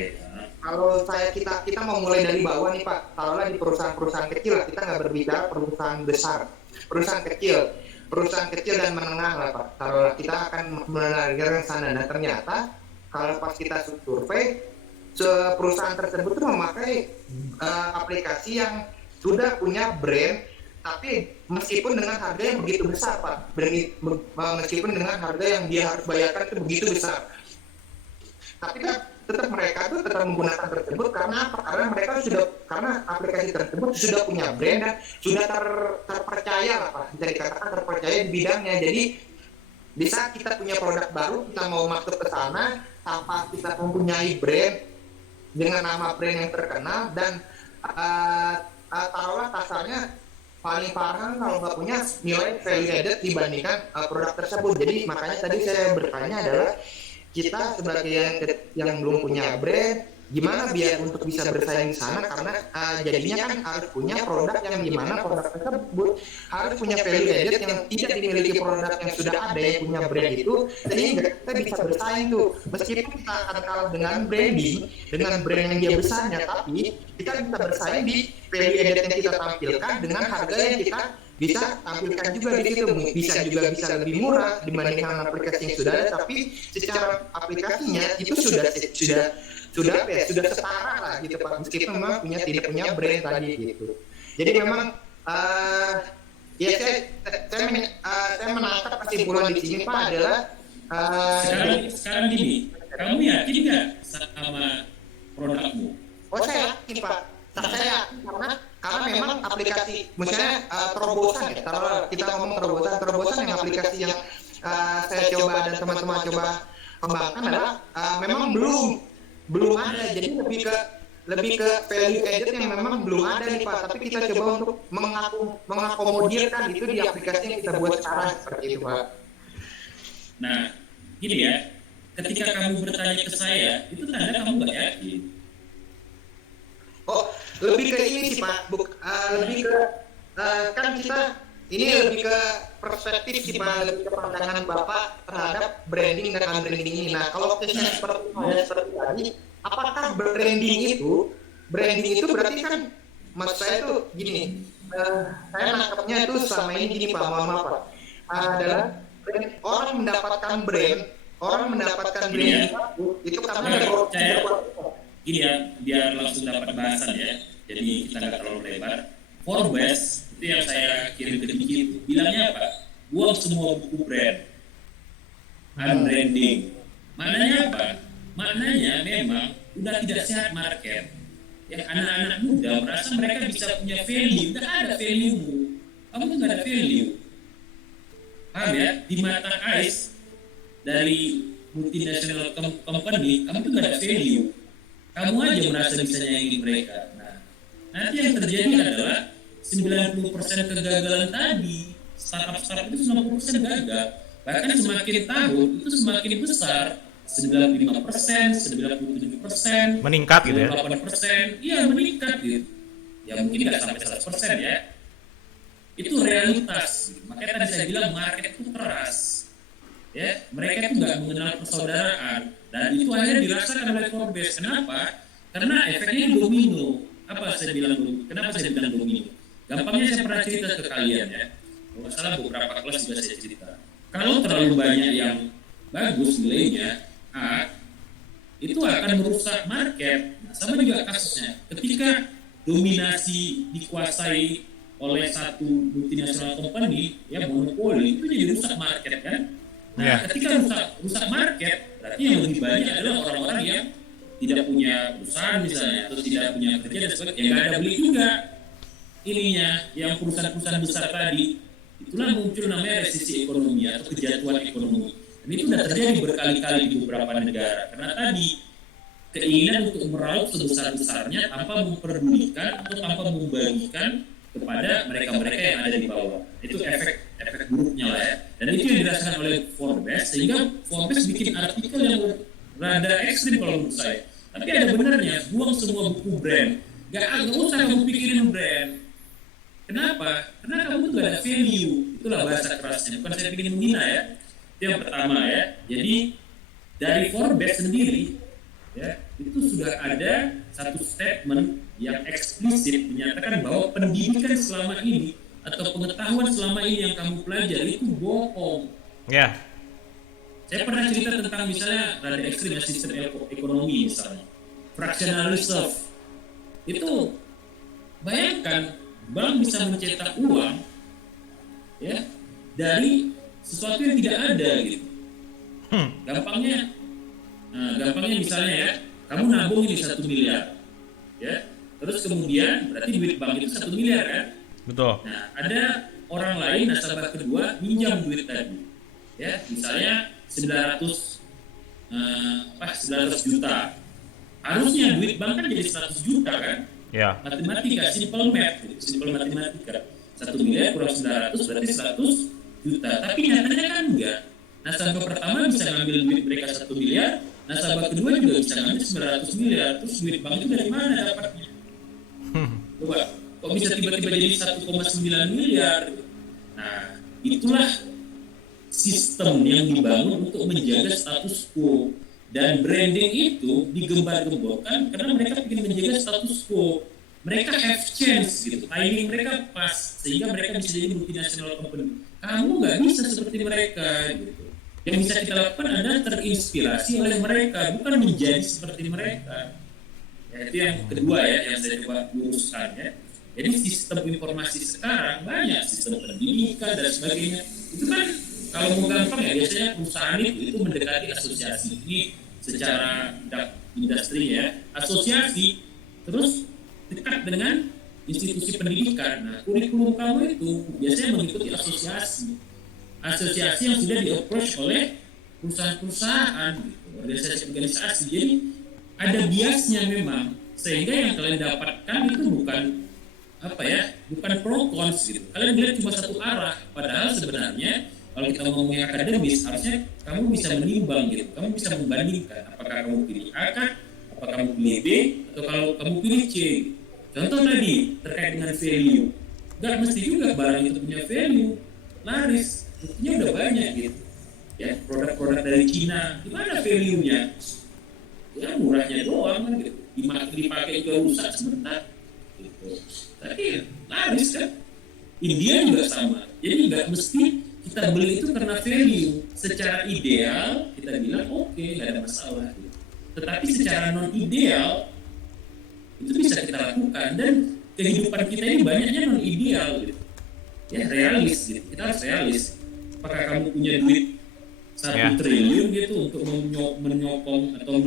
kalau kita mau mulai dari bawah nih, Pak, taruhlah di perusahaan-perusahaan kecil lah, kita nggak berbicara perusahaan besar, perusahaan kecil dan menengah lah, Pak. Taruhlah kita akan menargetkan sana, dan ternyata kalau pas kita survei, perusahaan tersebut tuh memakai aplikasi yang sudah punya brand, tapi meskipun dengan harga yang begitu besar, Pak, meskipun dengan harga yang dia harus bayarkan itu begitu besar, tapi kan tetap mereka tuh tetap menggunakan tersebut karena apa? Karena aplikasi tersebut sudah punya brand dan sudah terpercaya lah, Pak, bisa dikatakan terpercaya di bidangnya. Jadi di saat kita punya produk baru, kita mau masuk ke sana tanpa kita mempunyai brand dengan nama brand yang terkenal dan taruhlah kasarnya paling parah kalau nggak punya nilai value added dibandingkan produk tersebut. Jadi makanya tadi saya bertanya adalah kita sebagai yang belum punya brand, gimana biar untuk bisa bersaing di sana, karena jadinya kan harus punya produk yang dimana produk tersebut harus punya value added yang tidak dimiliki produk yang sudah ada yang punya brand itu, sehingga kita bisa bersaing tuh. Meskipun kita akan kalah dengan brand yang dia besarnya, tapi kita bisa bersaing di value added yang kita tampilkan dengan harga yang kita bisa tampilkan juga di situ. Bisa lebih murah dibandingkan aplikasi yang sudah ada, tapi secara aplikasinya itu sudah setara lah gitu, Pak, meskipun memang tidak punya brand tadi gitu. Jadi memang ya saya menangkap kesimpulan di sini, Pak, adalah sekarang gini, kamu yakin nggak sama produkmu? saya yakin, Pak. Saya yakin karena memang aplikasi, misalnya terobosan ya, kalau kita ngomong terobosan yang aplikasi yang saya coba dan teman-teman coba kembangkan adalah memang belum ada. Jadi lebih ke value added yang memang belum ada nih, Pak, tapi kita coba untuk mengakomodirkan itu di aplikasi yang kita buat sekarang seperti itu, Pak. Nah, gini ya, ketika kamu bertanya ke saya, itu tanda kamu nggak yakin. Oh, lebih ke ini sih, Pak. Lebih ke kan kita ini lebih ke perspektif sih, Pak, lebih ke pandangan Bapak terhadap branding dan unbranding ini. Nah, kalau case-nya seperti tadi, apakah branding itu berarti kan, maksud saya tuh gini, saya nangkapnya itu selama ini gini, Pak, mohon maaf, Pak, adalah orang mendapatkan brand itu karena Gini ya, biar langsung dapat bahasan ya, jadi kita nggak terlalu lebar. Forbes itu yang saya kirim ke Diki itu bilangnya apa? Buang semua buku brand, unbranding. Maknanya apa? Maknanya memang udah tidak sehat market. Ya, anak-anak muda merasa mereka bisa punya value, nggak ada value. Kamu tuh nggak ada value. Paham ya? Di mata AIS dari multinational company, kamu tuh nggak ada value. Kamu aja merasa bisa nyaingin mereka. Nah, nanti yang terjadi adalah 90% kegagalan tadi. Startup itu 90% gagal. Bahkan semakin tahun itu semakin besar. 95%, 97%, Meningkat gitu ya. 8%, iya meningkat gitu. Ya mungkin nggak sampai 100% ya. Itu realitas. Makanya tadi saya bilang market itu keras. Ya, mereka itu nggak mengenal persaudaraan. Dan itu akhirnya dirasakan oleh Forbes. Kenapa? Karena efeknya domino. Kenapa saya bilang domino? gampangnya saya pernah cerita ke kalian ya, kalau nggak salah beberapa kelas juga saya cerita, kalau terlalu banyak yang bagus nilainya A, itu akan merusak market. Nah, sama juga kasusnya ketika dominasi dikuasai oleh satu multinasional company ya, monopoli, itu jadi rusak market kan. Nah, ketika rusak market, berarti yang lebih banyak adalah orang-orang yang tidak punya perusahaan misalnya, atau tidak punya kerja dan sebagainya, yang nggak ada beli juga ininya, yang perusahaan-perusahaan besar tadi. Itulah muncul namanya resesi ekonomi atau kejatuhan ekonomi. Dan itu sudah terjadi berkali-kali di beberapa negara. Karena tadi keinginan untuk meraup sebesar-besarnya tanpa memperdulikan atau tanpa membagikan kepada mereka-mereka yang ada di bawah. Itu efek buruknya lah ya. Dan itu yang dirasakan oleh Forbes, sehingga Forbes bikin artikel yang rada ekstrim kalau menurut saya. Tapi ada benarnya, buang semua buku brand. Gak usah kamu pikirin brand. Kenapa? Karena kamu tuh gak ada value. Itulah bahasa kerasnya. Bukan saya bikin menghina ya. Itu yang pertama ya. Jadi dari Forbes sendiri ya, itu sudah ada satu statement yang eksplisit menyatakan bahwa pendidikan selama ini atau pengetahuan selama ini yang kamu pelajari itu bohong. Ya. Saya pernah cerita tentang misalnya rada ekstrim sistem ekonomi misalnya, fractionalism. Itu bayangkan bank bisa mencetak uang ya dari sesuatu yang tidak ada gitu. Gampangnya misalnya ya, kamu nabung ini 1 miliar ya, terus kemudian berarti duit bank itu 1 miliar kan. Betul. Nah, ada orang lain nasabah kedua minjam duit tadi ya, misalnya 900 juta. Harusnya duit bank kan jadi 100 juta kan. Ya. Matematika, simple math, simple matematika. 1 miliar kurang 900 berarti 100 juta. Tapi nyatanya kan enggak. Nasabah pertama bisa ngambil duit mereka 1 miliar, nasabah kedua juga bisa ngambil 900 miliar. Terus duit bank itu dari mana dapatnya? Coba, kok bisa tiba-tiba jadi 1,9 miliar? Nah, itulah sistem yang dibangun untuk menjaga status quo. Dan branding itu digembar-gemborkan karena mereka ingin menjaga status quo. Mereka have chance gitu, timing mereka pas sehingga mereka bisa jadi multinational company. Kamu nggak bisa seperti mereka gitu. Yang bisa kita lakukan adalah terinspirasi oleh mereka, bukan menjadi seperti mereka. Ya, itu yang kedua ya, yang saya coba luruskan ya. Jadi sistem informasi sekarang banyak, sistem pendidikan dan sebagainya. Itu kan kalau mau gampang ya, biasanya perusahaan itu mendekati asosiasi. Ini secara industri ya, asosiasi terus dekat dengan institusi pendidikan. Nah, kurikulum kamu itu biasanya mengikuti asosiasi yang sudah di-approach oleh perusahaan-perusahaan, gitu, organisasi-organisasi. Jadi ada biasnya memang, sehingga yang kalian dapatkan itu bukan bukan pro cons gitu. Kalian lihat cuma satu arah, padahal sebenarnya kalau kita ngomongin akademis, harusnya kamu bisa menimbang gitu, kamu bisa membandingkan apakah kamu pilih A kah, apakah kamu pilih B, atau kalau kamu pilih C. Contoh tadi terkait dengan value, nggak mesti juga barang itu punya value, laris, buktinya udah banyak gitu. Ya, produk-produk dari Cina, gimana value-nya? Ya murahnya doang kan gitu, dipakai juga rusak sebentar. Gitu. Tapi laris kan. India juga sama, jadi nggak mesti kita beli itu karena value. Secara ideal kita bilang oke, nggak ada masalah gitu. Tetapi secara non ideal itu bisa kita lakukan, dan kehidupan kita ini banyaknya non ideal gitu. Ya realis gitu, kita harus realis. Apakah kamu punya duit 1 triliun gitu untuk menyokong atau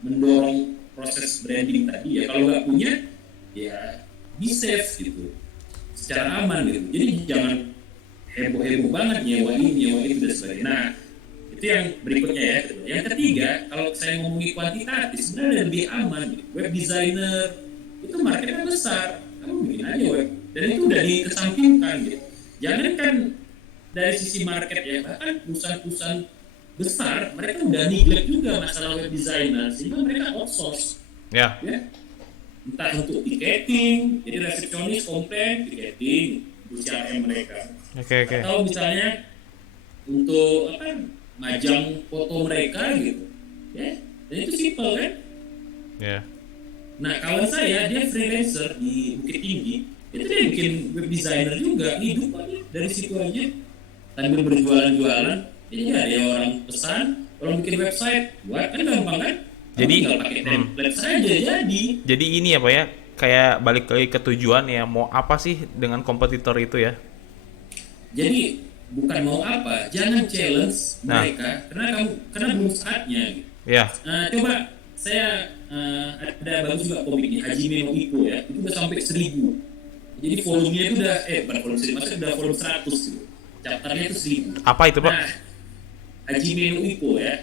mendorong proses branding tadi ya? Kalau nggak punya ya be safe gitu, secara aman gitu. Jadi jangan heboh-heboh banget nyewa itu dan sebagainya. Nah, itu yang berikutnya ya. Yang ketiga, kalau saya ngomongin kuantitatif sebenarnya lebih aman gitu. Web designer itu marketnya besar, kamu bikin aja web, dan itu udah dikesampingkan gitu. Jangan kan dari sisi market ya, bahkan perusahaan-perusahaan besar mereka udah neglect juga masalah web designer, sehingga mereka outsource ya. Entah untuk tiketing, jadi resepsionis komplain tiketing untuk CRM mereka. Atau misalnya untuk majang foto mereka gitu, ya. Dan itu simple kan? Ya. Nah, kawan saya dia freelancer di Bukit Tinggi, Itu dia bikin web designer juga, hidup aja dari situ aja sambil berjualan-jualan. Jadi ada orang pesan, orang bikin website, buat kan gampang kan? Kamu Jadi tinggal pakai template saja jadi. jadi ini ya Pak ya, kayak balik lagi ke tujuan ya, mau apa sih dengan kompetitor itu ya? Jadi bukan mau apa, jangan challenge Nah. mereka karena belum saatnya. Gitu. Ya, Coba saya ada bagus juga komiknya Hajime no Ippo ya, itu udah sampai 1000. Jadi volumenya itu udah bukan volume 1000, maksudnya udah volume 100 gitu. Chapternya itu 1000. apa itu Pak? Nah, Hajime no Ippo ya,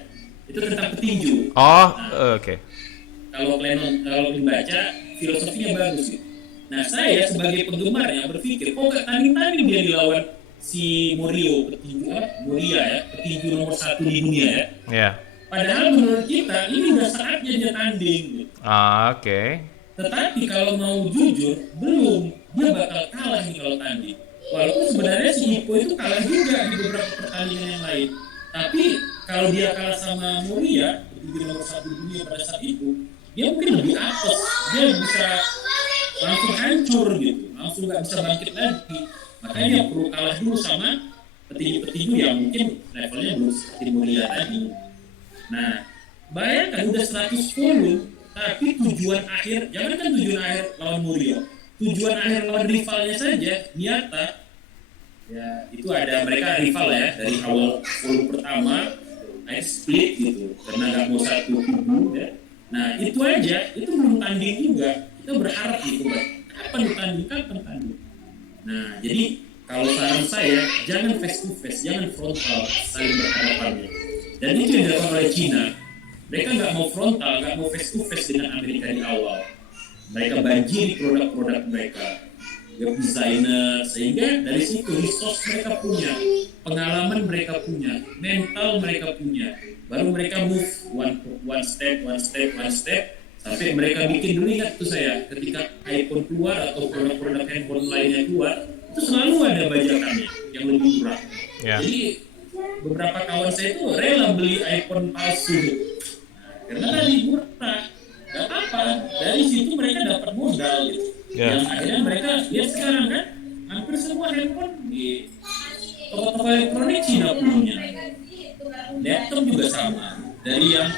itu tentang petinju. Oh, oke. Kalau kalian baca filosofinya bagus gitu. Nah, saya sebagai penggemarnya berpikir, kok gak tanding-tanding dia dilawan si Morio, petinju Moria ya, petinju nomor 1 di dunia ya. Ya. Padahal menurut kita ini udah saatnya dia tanding. Gitu. Oke. Tetapi kalau mau jujur, belum. Dia bakal kalah nih kalau tanding. Walaupun sebenarnya si Ippo itu kalah juga di beberapa pertandingan yang lain. Tapi kalau dia kalah sama Moria, petinju nomor 1 di dunia pada saat itu, dia mungkin lebih apes. Dia bisa langsung hancur gitu, langsung nggak bisa bangkit lagi. Makanya dia perlu kalah dulu sama petinju-petinju yang mungkin levelnya belum seperti Moria tadi. Nah, bayangkan udah 100 volume, tapi tujuan akhir, jangan kan tujuan akhir lawan Moria, tujuan akhir lawan rivalnya saja, Miyata, ya itu ada mereka rival ya, dari awal volume pertama, akhir split gitu, karena nggak mau satu kubu ya. Nah, itu aja, itu belum tanding juga, kita berharap gitu, kapan tanding. Nah, jadi kalau saran saya, jangan face to face, jangan frontal, saling berhadapan. Dan itu yang dilakukan oleh China. Mereka nggak mau frontal, nggak mau face to face dengan Amerika di awal. Mereka banjiri produk-produk mereka, web designer, sehingga dari situ resource mereka punya, pengalaman mereka punya, mental mereka punya. Baru mereka move one step, sampai mereka bikin dulu. Ingat tuh saya, ketika iPhone keluar atau produk-produk handphone lainnya keluar, itu selalu ada bajakannya yang lebih murah. Ya. Jadi beberapa kawan saya itu rela beli iPhone palsu karena tadi murah, gak apa-apa, dari situ mereka dapat modal gitu. Ya. Yang akhirnya mereka lihat sekarang kan hampir semua handphone di toko-toko elektronik Cina punya, laptop juga sama, dari yang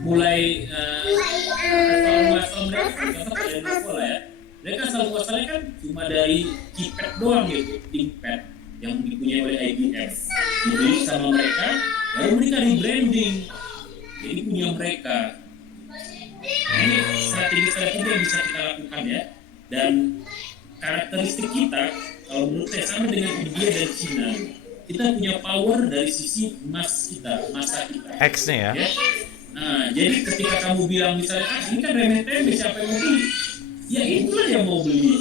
mulai asal mereka kan contoh dari Lenovo lah ya, mereka asal muasalnya kan cuma dari keypad doang gitu, ThinkPad yang dipunyai oleh IBM, dibeli sama mereka, baru mereka rebranding, jadi punya mereka. Ini strategi-strategi yang bisa kita lakukan ya, dan karakteristik kita kalau menurut saya sama dengan India dan Cina. Kita punya power dari sisi masa kita. X-nya ya. Ya. Nah, jadi ketika kamu bilang misalnya, ini kan remeh-temeh, siapa yang mau beli? Ya itulah yang mau beli.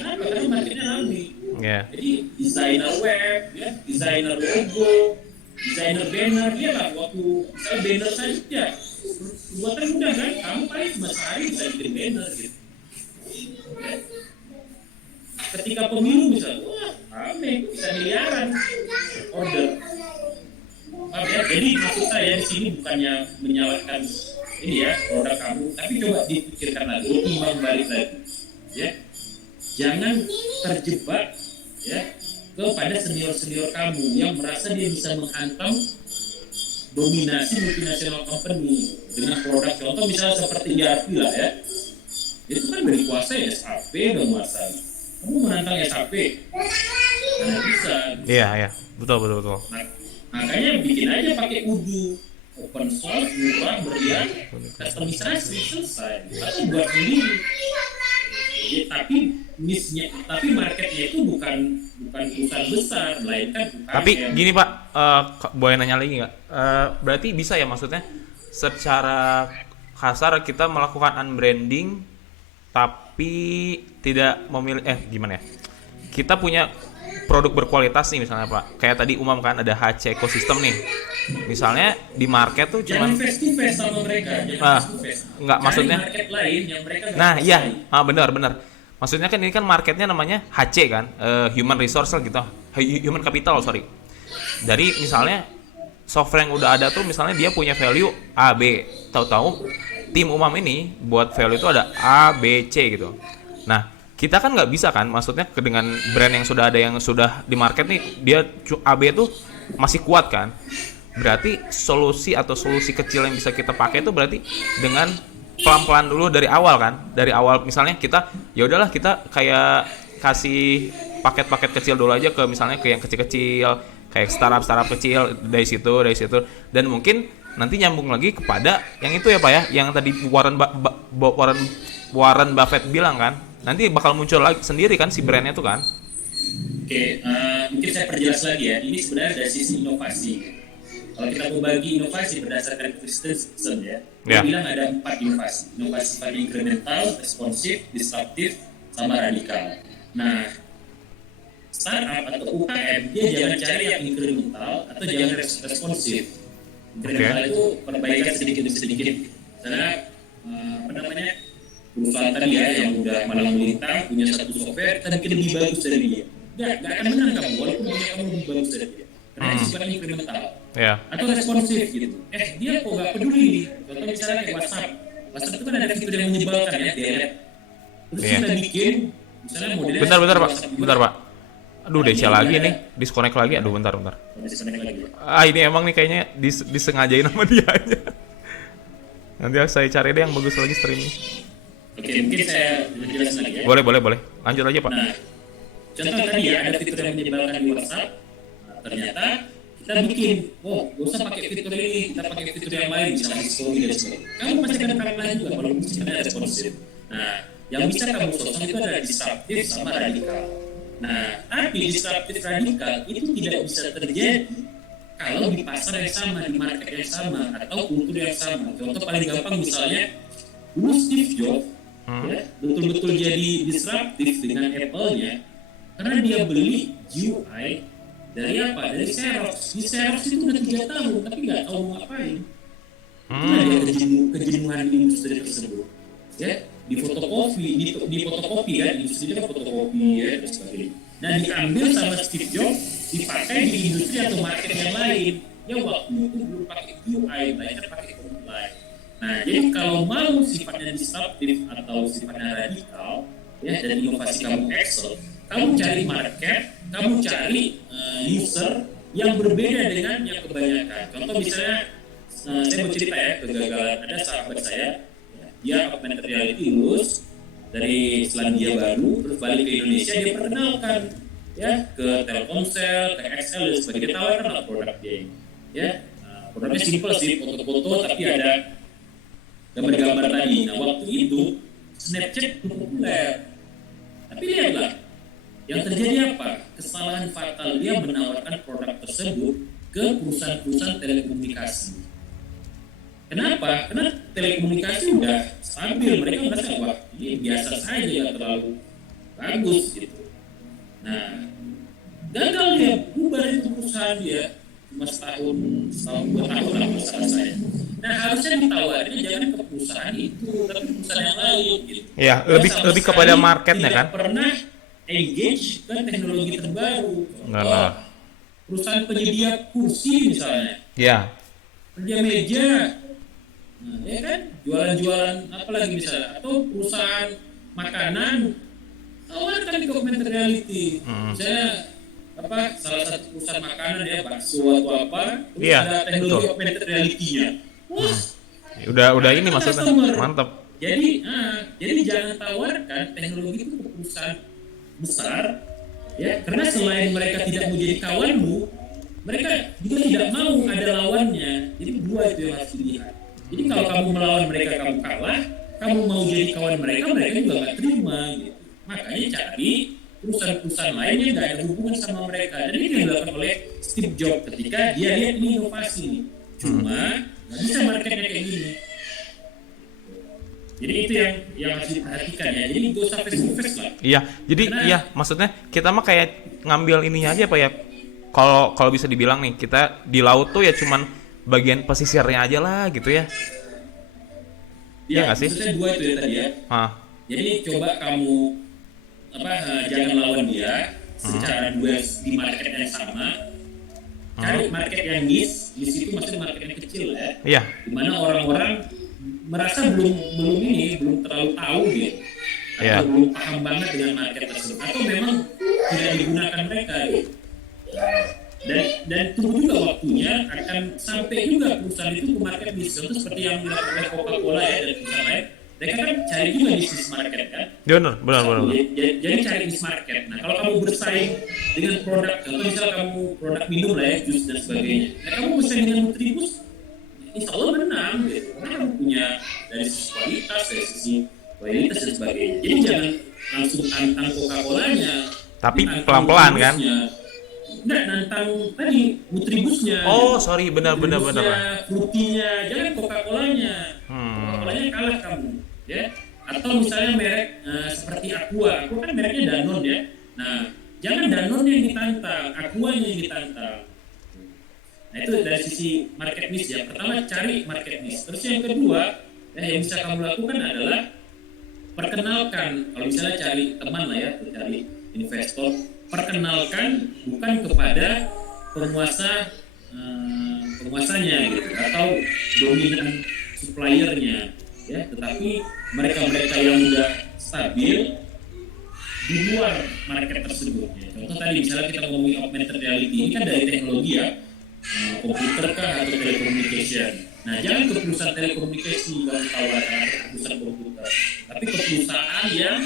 Kenapa? Karena marketnya ramai. Ya. Jadi desainer web, ya, desainer logo, desainer banner, dia lah waktu misalnya banner saja, buatan mudah kan? Kamu paling cuma sehari bisa bikin banner gitu. Ya. Ketika pemilu misalnya, wah rame, bisa miliaran order. Ya, jadi maksud saya di sini bukannya menyalahkan ini ya produk kamu, tapi coba dipikirkan lagi, timbang balik lagi, ya. Jangan terjebak ya kepada senior kamu yang merasa dia bisa menghantam dominasi multinasional company dengan produk, contoh misalnya seperti ERP lah ya, itu kan dari kuasa SAP udah masa kamu menantang SAP, nah bisa. Iya, betul. Nah, makanya bikin aja pakai Udu, open source, murah, meriah, customisasi, selesai. Atau buat sendiri. Ya, tapi marketnya itu bukan perusahaan besar, melainkan bukan. Tapi gini Pak, boleh nanya lagi nggak? Berarti bisa ya maksudnya secara kasar kita melakukan unbranding tapi tidak memilih gimana ya? Kita punya produk berkualitas nih misalnya Pak. Kayak tadi Umam kan ada HC ekosistem nih. Misalnya di market tuh jangan cuman face to face sama mereka, face to face. Enggak, maksudnya market lain yang mereka nah iya, benar. Maksudnya kan ini kan marketnya namanya HC kan, human resource gitu, human capital sorry. Dari misalnya software yang udah ada tuh misalnya dia punya value A, B, tahu-tahu tim Umam ini buat value itu ada A, B, C gitu. Nah kita kan nggak bisa kan, maksudnya dengan brand yang sudah ada yang sudah di market nih, dia AB itu masih kuat kan. Berarti solusi kecil yang bisa kita pakai itu berarti dengan pelan-pelan dulu dari awal kan. Dari awal misalnya kita ya udahlah kita kayak kasih paket-paket kecil dulu aja ke misalnya ke yang kecil-kecil, kayak startup kecil dari situ dan mungkin nanti nyambung lagi kepada yang itu ya Pak ya, yang tadi Warren Buffett bilang kan, nanti bakal muncul lagi sendiri kan si brandnya tuh kan. Oke, mungkin saya perjelas lagi ya. Ini sebenarnya dari sisi inovasi. Kalau kita mau bagi inovasi berdasarkan Christensen ya, dia bilang ada 4 inovasi. Inovasi sifatnya incremental, responsif, disruptif, sama radikal. Nah, startup atau UKM dia jangan cari yang incremental atau jangan responsif. Incremental itu perbaikan sedikit demi sedikit. Misalnya perusahaan tadi ya yang udah malang melintang punya satu software tapi lebih bagus dari dia. Nggak akan menang kamu walaupun punya kamu lebih bagus dari dia. Karena itu sifatnya incremental. Atau responsif gitu. Dia kok nggak peduli nih. Contoh misalnya kayak WhatsApp. WhatsApp itu kan ada fitur yang menyebalkan ya, delete. Terus kita bikin misalnya modelnya Bentar Pak. Aduh, DC lagi nih, disconnect lagi. Aduh, bentar. Ini emang nih kayaknya disengajain sama dia aja. Nanti saya cari deh yang bagus lagi streaming. Oke, mungkin saya jelasin lagi ya. Boleh. Lanjut aja, Pak. Nah, contoh tadi ya, ada fitur yang menyebalkan di WhatsApp. Nah, ternyata kita bikin, gak usah pakai fitur ini, kita pakai fitur yang lain, misalnya story dan sebagainya. Kamu pasti akan pakai lain juga, walaupun sebenarnya responsif. Nah, yang bisa kamu sosok itu ada disruptif sama radikal. Nah, tapi disruptif radikal itu tidak bisa terjadi kalau di pasar yang sama, di market yang sama, atau kultur yang sama. Contoh paling gampang misalnya, dulu Steve Jobs ya, betul-betul jadi disruptif dengan Apple-nya karena dia beli GUI dari apa? Dari Xerox. Di Xerox itu udah 3 tahun, tapi nggak tahu mau ngapain. Itu ada kejenuhan di industri tersebut. Ya, di fotokopi kan, industri kan fotokopi ya dan sebagainya. Nah, diambil sama Steve Jobs, dipakai di industri atau market yang lain. Ya waktu itu belum pakai GUI, banyak pakai Comply. Nah, jadi kalau mau sifatnya disruptif atau sifatnya radikal, ya, dan inovasi kamu excel, kamu cari market, kamu cari user yang berbeda dengan yang kebanyakan. Contoh misalnya, saya mau cerita ya kegagalan ada sahabat saya, dia augmented reality lulus dari Selandia Baru, terus balik ke Indonesia, dia perkenalkan ya ke Telkomsel, ke XL dan sebagainya, tawarkan lah produk dia. Ya, produknya simple sih, foto-foto tapi ada gambar-gambar tadi. Nah, waktu itu Snapchat belum populer. Tapi lihatlah, yang terjadi apa? Kesalahan fatal dia menawarkan produk tersebut ke perusahaan-perusahaan telekomunikasi. Kenapa? Karena telekomunikasi udah stabil, mereka merasa wah ini biasa saja, nggak terlalu bagus gitu. Nah, gagal dia, bubar itu perusahaan dia cuma setahun 2 tahun lah masalah saya. Nah, harusnya ditawarin jangan ke perusahaan itu, tapi perusahaan yang lain gitu. Iya, lebih kepada marketnya kan. Tidak pernah engage ke teknologi terbaru. Perusahaan penyedia kursi misalnya. Iya. Penyedia meja. Nah, ya kan, jualan-jualan apa lagi misalnya, atau perusahaan makanan, tawarkan di augmented reality. Misalnya salah satu perusahaan makanan ya, bakso atau apa, terus ada teknologi augmented reality-nya. Wah, udah ini maksudnya mantap. Jadi jangan tawarkan teknologi itu ke perusahaan besar, ya, karena selain mereka tidak mau jadi kawanmu, mereka juga tidak mau ada lawannya. Jadi dua itu yang harus dilihat. Jadi kalau kamu melawan mereka, kamu kalah, kamu mau jadi kawan mereka, mereka juga nggak terima gitu. Makanya cari perusahaan-perusahaan lain yang nggak ada hubungan sama mereka. Dan ini yang dilakukan oleh Steve Jobs ketika dia lihat ini inovasi. Cuma nggak bisa marketnya kayak gini. Jadi itu yang harus diperhatikan ya. Jadi gak usah face-to-face lah. Iya, jadi iya maksudnya kita mah kayak ngambil ininya aja Pak ya. Kalau bisa dibilang nih, kita di laut tuh ya cuman bagian pesisirnya aja lah gitu ya. Iya nggak sih? Maksudnya dua itu ya tadi ya. Jadi coba kamu jangan lawan dia secara dua di market yang sama. Cari market yang niche, di situ maksudnya market yang kecil ya. Iya. Dimana orang-orang merasa belum terlalu tahu gitu. Iya. atau belum paham banget dengan market tersebut, atau memang tidak digunakan mereka gitu. Dan tunggu juga waktunya akan sampai juga perusahaan itu ke market niche. Contoh seperti yang dilakukan oleh Coca-Cola ya dan perusahaan lain, mereka kan cari juga bisnis market kan. Ya, benar. Jadi cari bisnis market. Nah kalau kamu bersaing dengan produk, contoh misalnya kamu produk minum lah ya, jus dan sebagainya. Nah kamu bersaing dengan Nutribus, insya Allah menang gitu. Karena kamu punya dari sisi kualitas dan sebagainya. Jadi jangan langsung tantang Coca-Colanya, Tapi tantang pelan-pelan kan? Nutribusnya. Enggak, nantang tadi Nutribusnya. Oh, sorry, benar. Frutinya, jangan Coca-Colanya. Coca-Colanya kalah kamu, ya. Atau misalnya merek seperti Aqua kan mereknya Danone ya. Nah, jangan Danone yang ditantang, Aquanya yang ditantang. Nah, itu dari sisi market niche ya. Pertama cari market niche. Terus yang kedua, yang bisa kamu lakukan adalah perkenalkan. Kalau misalnya cari teman lah ya, atau cari investor, perkenalkan bukan kepada penguasanya gitu, atau dominan suppliernya ya, tetapi mereka yang sudah stabil di luar market tersebut ya. Contoh tadi misalnya kita ngomongin augmented reality, ini kan dari teknologi ya, komputer kah atau telecommunication. Nah jangan ke perusahaan telekomunikasi kalau tawarkan atau perusahaan komputer, tapi ke perusahaan yang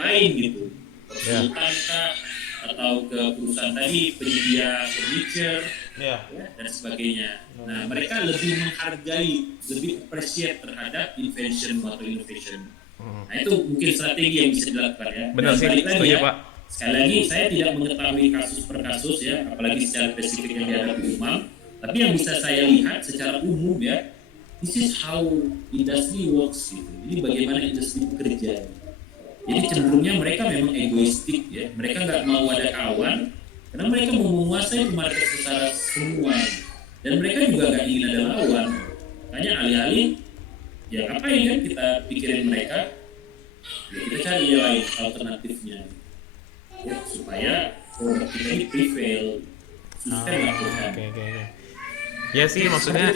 lain gitu, konsultan kah, atau ke perusahaan tadi penyedia furniture ya, dan sebagainya. Nah mereka lebih menghargai, lebih appreciate terhadap invention atau innovation. Nah itu mungkin strategi yang bisa dilakukan ya. Benar sih, setuju ya, Pak. sekali lagi saya tidak mengetahui kasus per kasus ya, apalagi secara spesifik yang dihadapi Umam, tapi yang bisa saya lihat secara umum ya, this is how industry works gitu. Ini bagaimana industri bekerja. Jadi cenderungnya mereka memang egoistik ya, mereka nggak mau ada kawan karena mereka mau menguasai market secara semua, dan mereka juga nggak ingin ada lawan. Makanya alih-alih ya ngapain kan kita pikirin mereka, ya kita cari yang lain alternatifnya ya, supaya produk kita ini prevail, sustain lah. Oke. Ya sih, maksudnya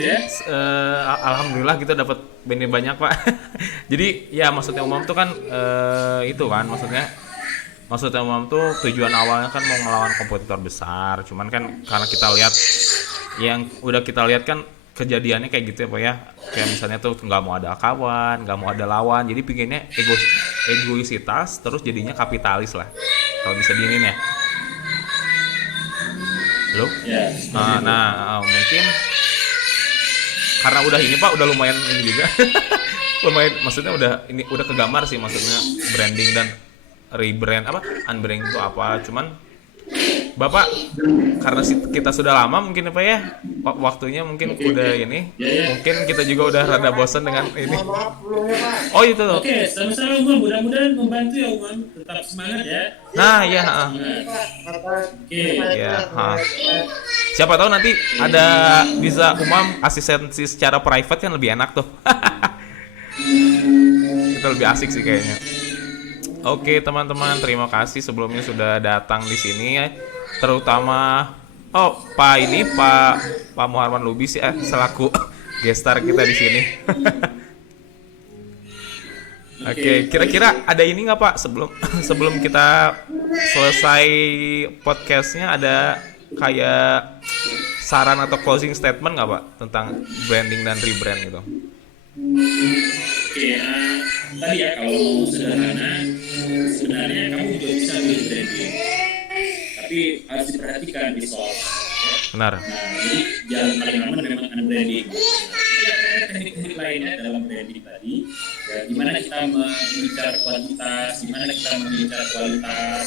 alhamdulillah kita dapat benih banyak Pak. Jadi ya maksudnya Umam tuh kan itu kan maksudnya Umam tuh tujuan awalnya kan mau ngelawan kompetitor besar. Cuman kan karena kita lihat yang udah kita lihat kan kejadiannya kayak gitu ya Pak ya. Kayak misalnya tuh nggak mau ada kawan, nggak mau ada lawan. Jadi pinginnya egoisitas terus jadinya kapitalis lah. Kalau bisa diinin ya. Halo? Ya, nah, mungkin karena udah ini Pak, udah lumayan ini juga. Lumayan, maksudnya udah kegambar sih maksudnya branding dan rebrand unbranding itu apa. Cuman Bapak karena kita sudah lama mungkin Pak ya, waktunya mungkin udah ini. Mungkin kita juga udah rada bosan dengan ini. Maaf belum ya Pak. Oh itu loh. Oke, sama-sama Umam, mudah-mudahan membantu ya Umam, tetap semangat ya. Nah, ya, Oke. ya, siapa tahu nanti ada bisa Umam asistensi secara private kan lebih enak tuh. Itu lebih asik sih kayaknya. Oke teman-teman, terima kasih sebelumnya sudah datang di sini ya. Terutama Pak Muharman Lubis ya selaku gestar kita di sini. Oke, kira-kira ada ini nggak Pak sebelum kita selesai podcastnya, ada kayak saran atau closing statement nggak Pak tentang branding dan rebrand gitu? Oke, tadi ya kalau sederhana, sebenarnya kamu juga bisa branding, tapi harus diperhatikan di source. Benar. Nah, jadi jalan paling aman memang unbranding. Ada teknik-teknik lainnya dalam branding tadi. Ya, gimana kita mengincar kuantitas, gimana kita mengincar kualitas,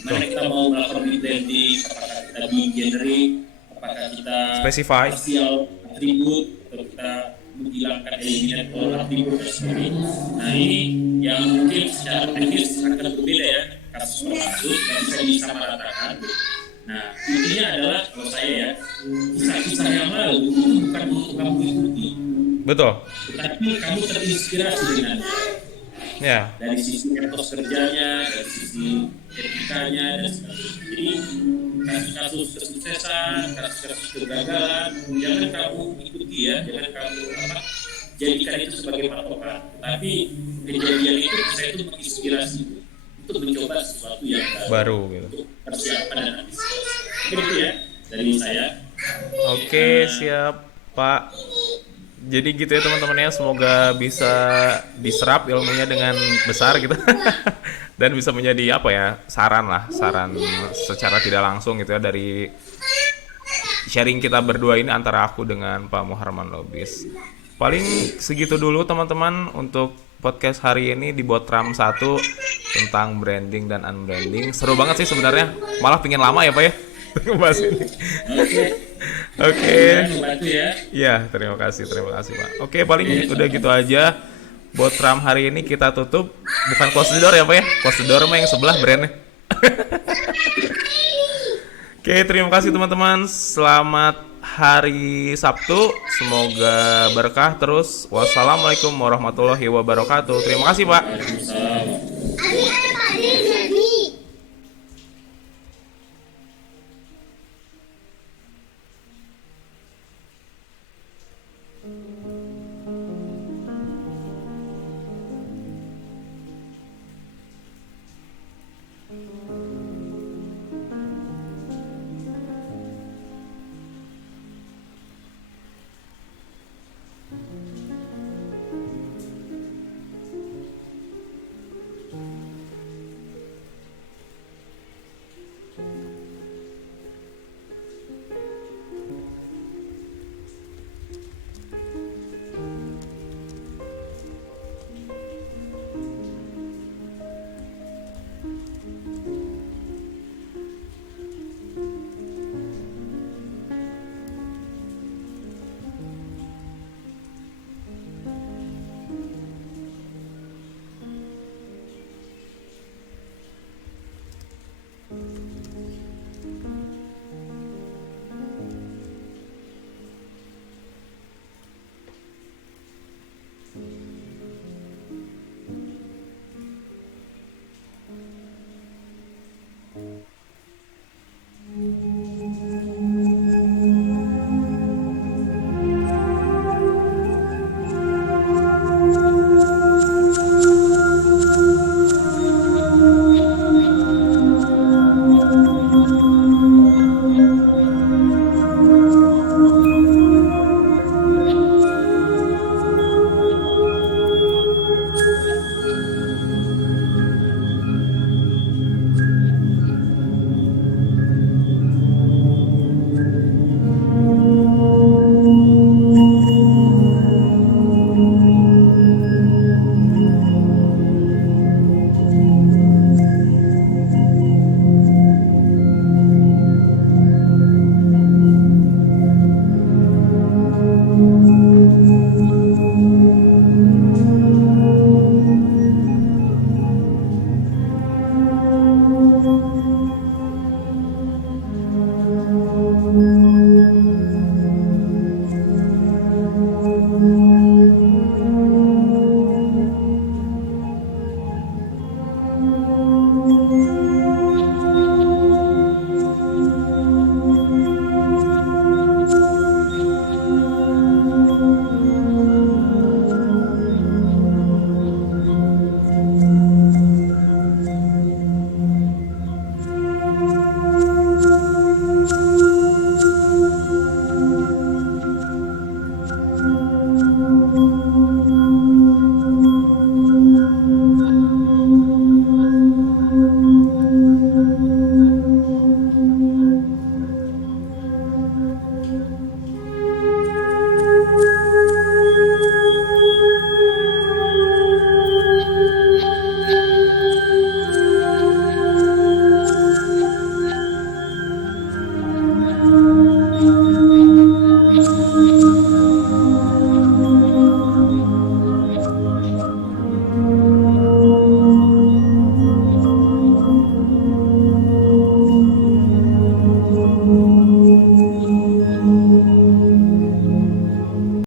gimana kita mau melakukan branding, apakah kita di generik, apakah kita Specify. partial atribut, atau kita menghilangkan elemen atau atribut dan sebagainya. Nah ini yang mungkin secara teknis akan berbeda ya, kasus per kasus yang bisa disamaratakan. Nah intinya adalah kalau saya ya, kisah-kisah yang lalu itu bukan untuk kamu ikuti, Betul. tetapi kamu terinspirasi dengannya. Ya. Dari sisi etos kerjanya, dari sisi etikanya dan sebagainya. Jadi kasus-kasus kesuksesan, kasus-kasus kegagalan, jangan kamu ikuti ya, jangan kamu jadikan itu sebagai patokan. Tapi kejadian itu saya itu menginspirasi untuk mencoba sesuatu yang Baru gitu. untuk persiapan dan antisipasi. Begitu ya dari saya. Oke, siap Pak. Jadi gitu ya teman-teman ya, semoga bisa diserap ilmunya dengan besar gitu. Dan bisa menjadi apa ya, saran lah, saran secara tidak langsung gitu ya dari sharing kita berdua ini antara aku dengan Pak Muharman Lubis. Paling segitu dulu teman-teman untuk podcast hari ini di Botram 1 tentang branding dan unbranding. Seru banget sih sebenarnya. Malah pingin lama ya Pak ya bahas ini. Oke. Oke. Membantu ya. Ya, terima kasih Pak. Oke, paling udah gitu aja. Botram hari ini kita tutup. Bukan close the door ya Pak ya. Close the door mah yang sebelah brandnya. Oke, terima kasih teman-teman. Selamat hari Sabtu. Semoga berkah terus. Wassalamualaikum warahmatullahi wabarakatuh. Terima kasih Pak. Waalaikumsalam.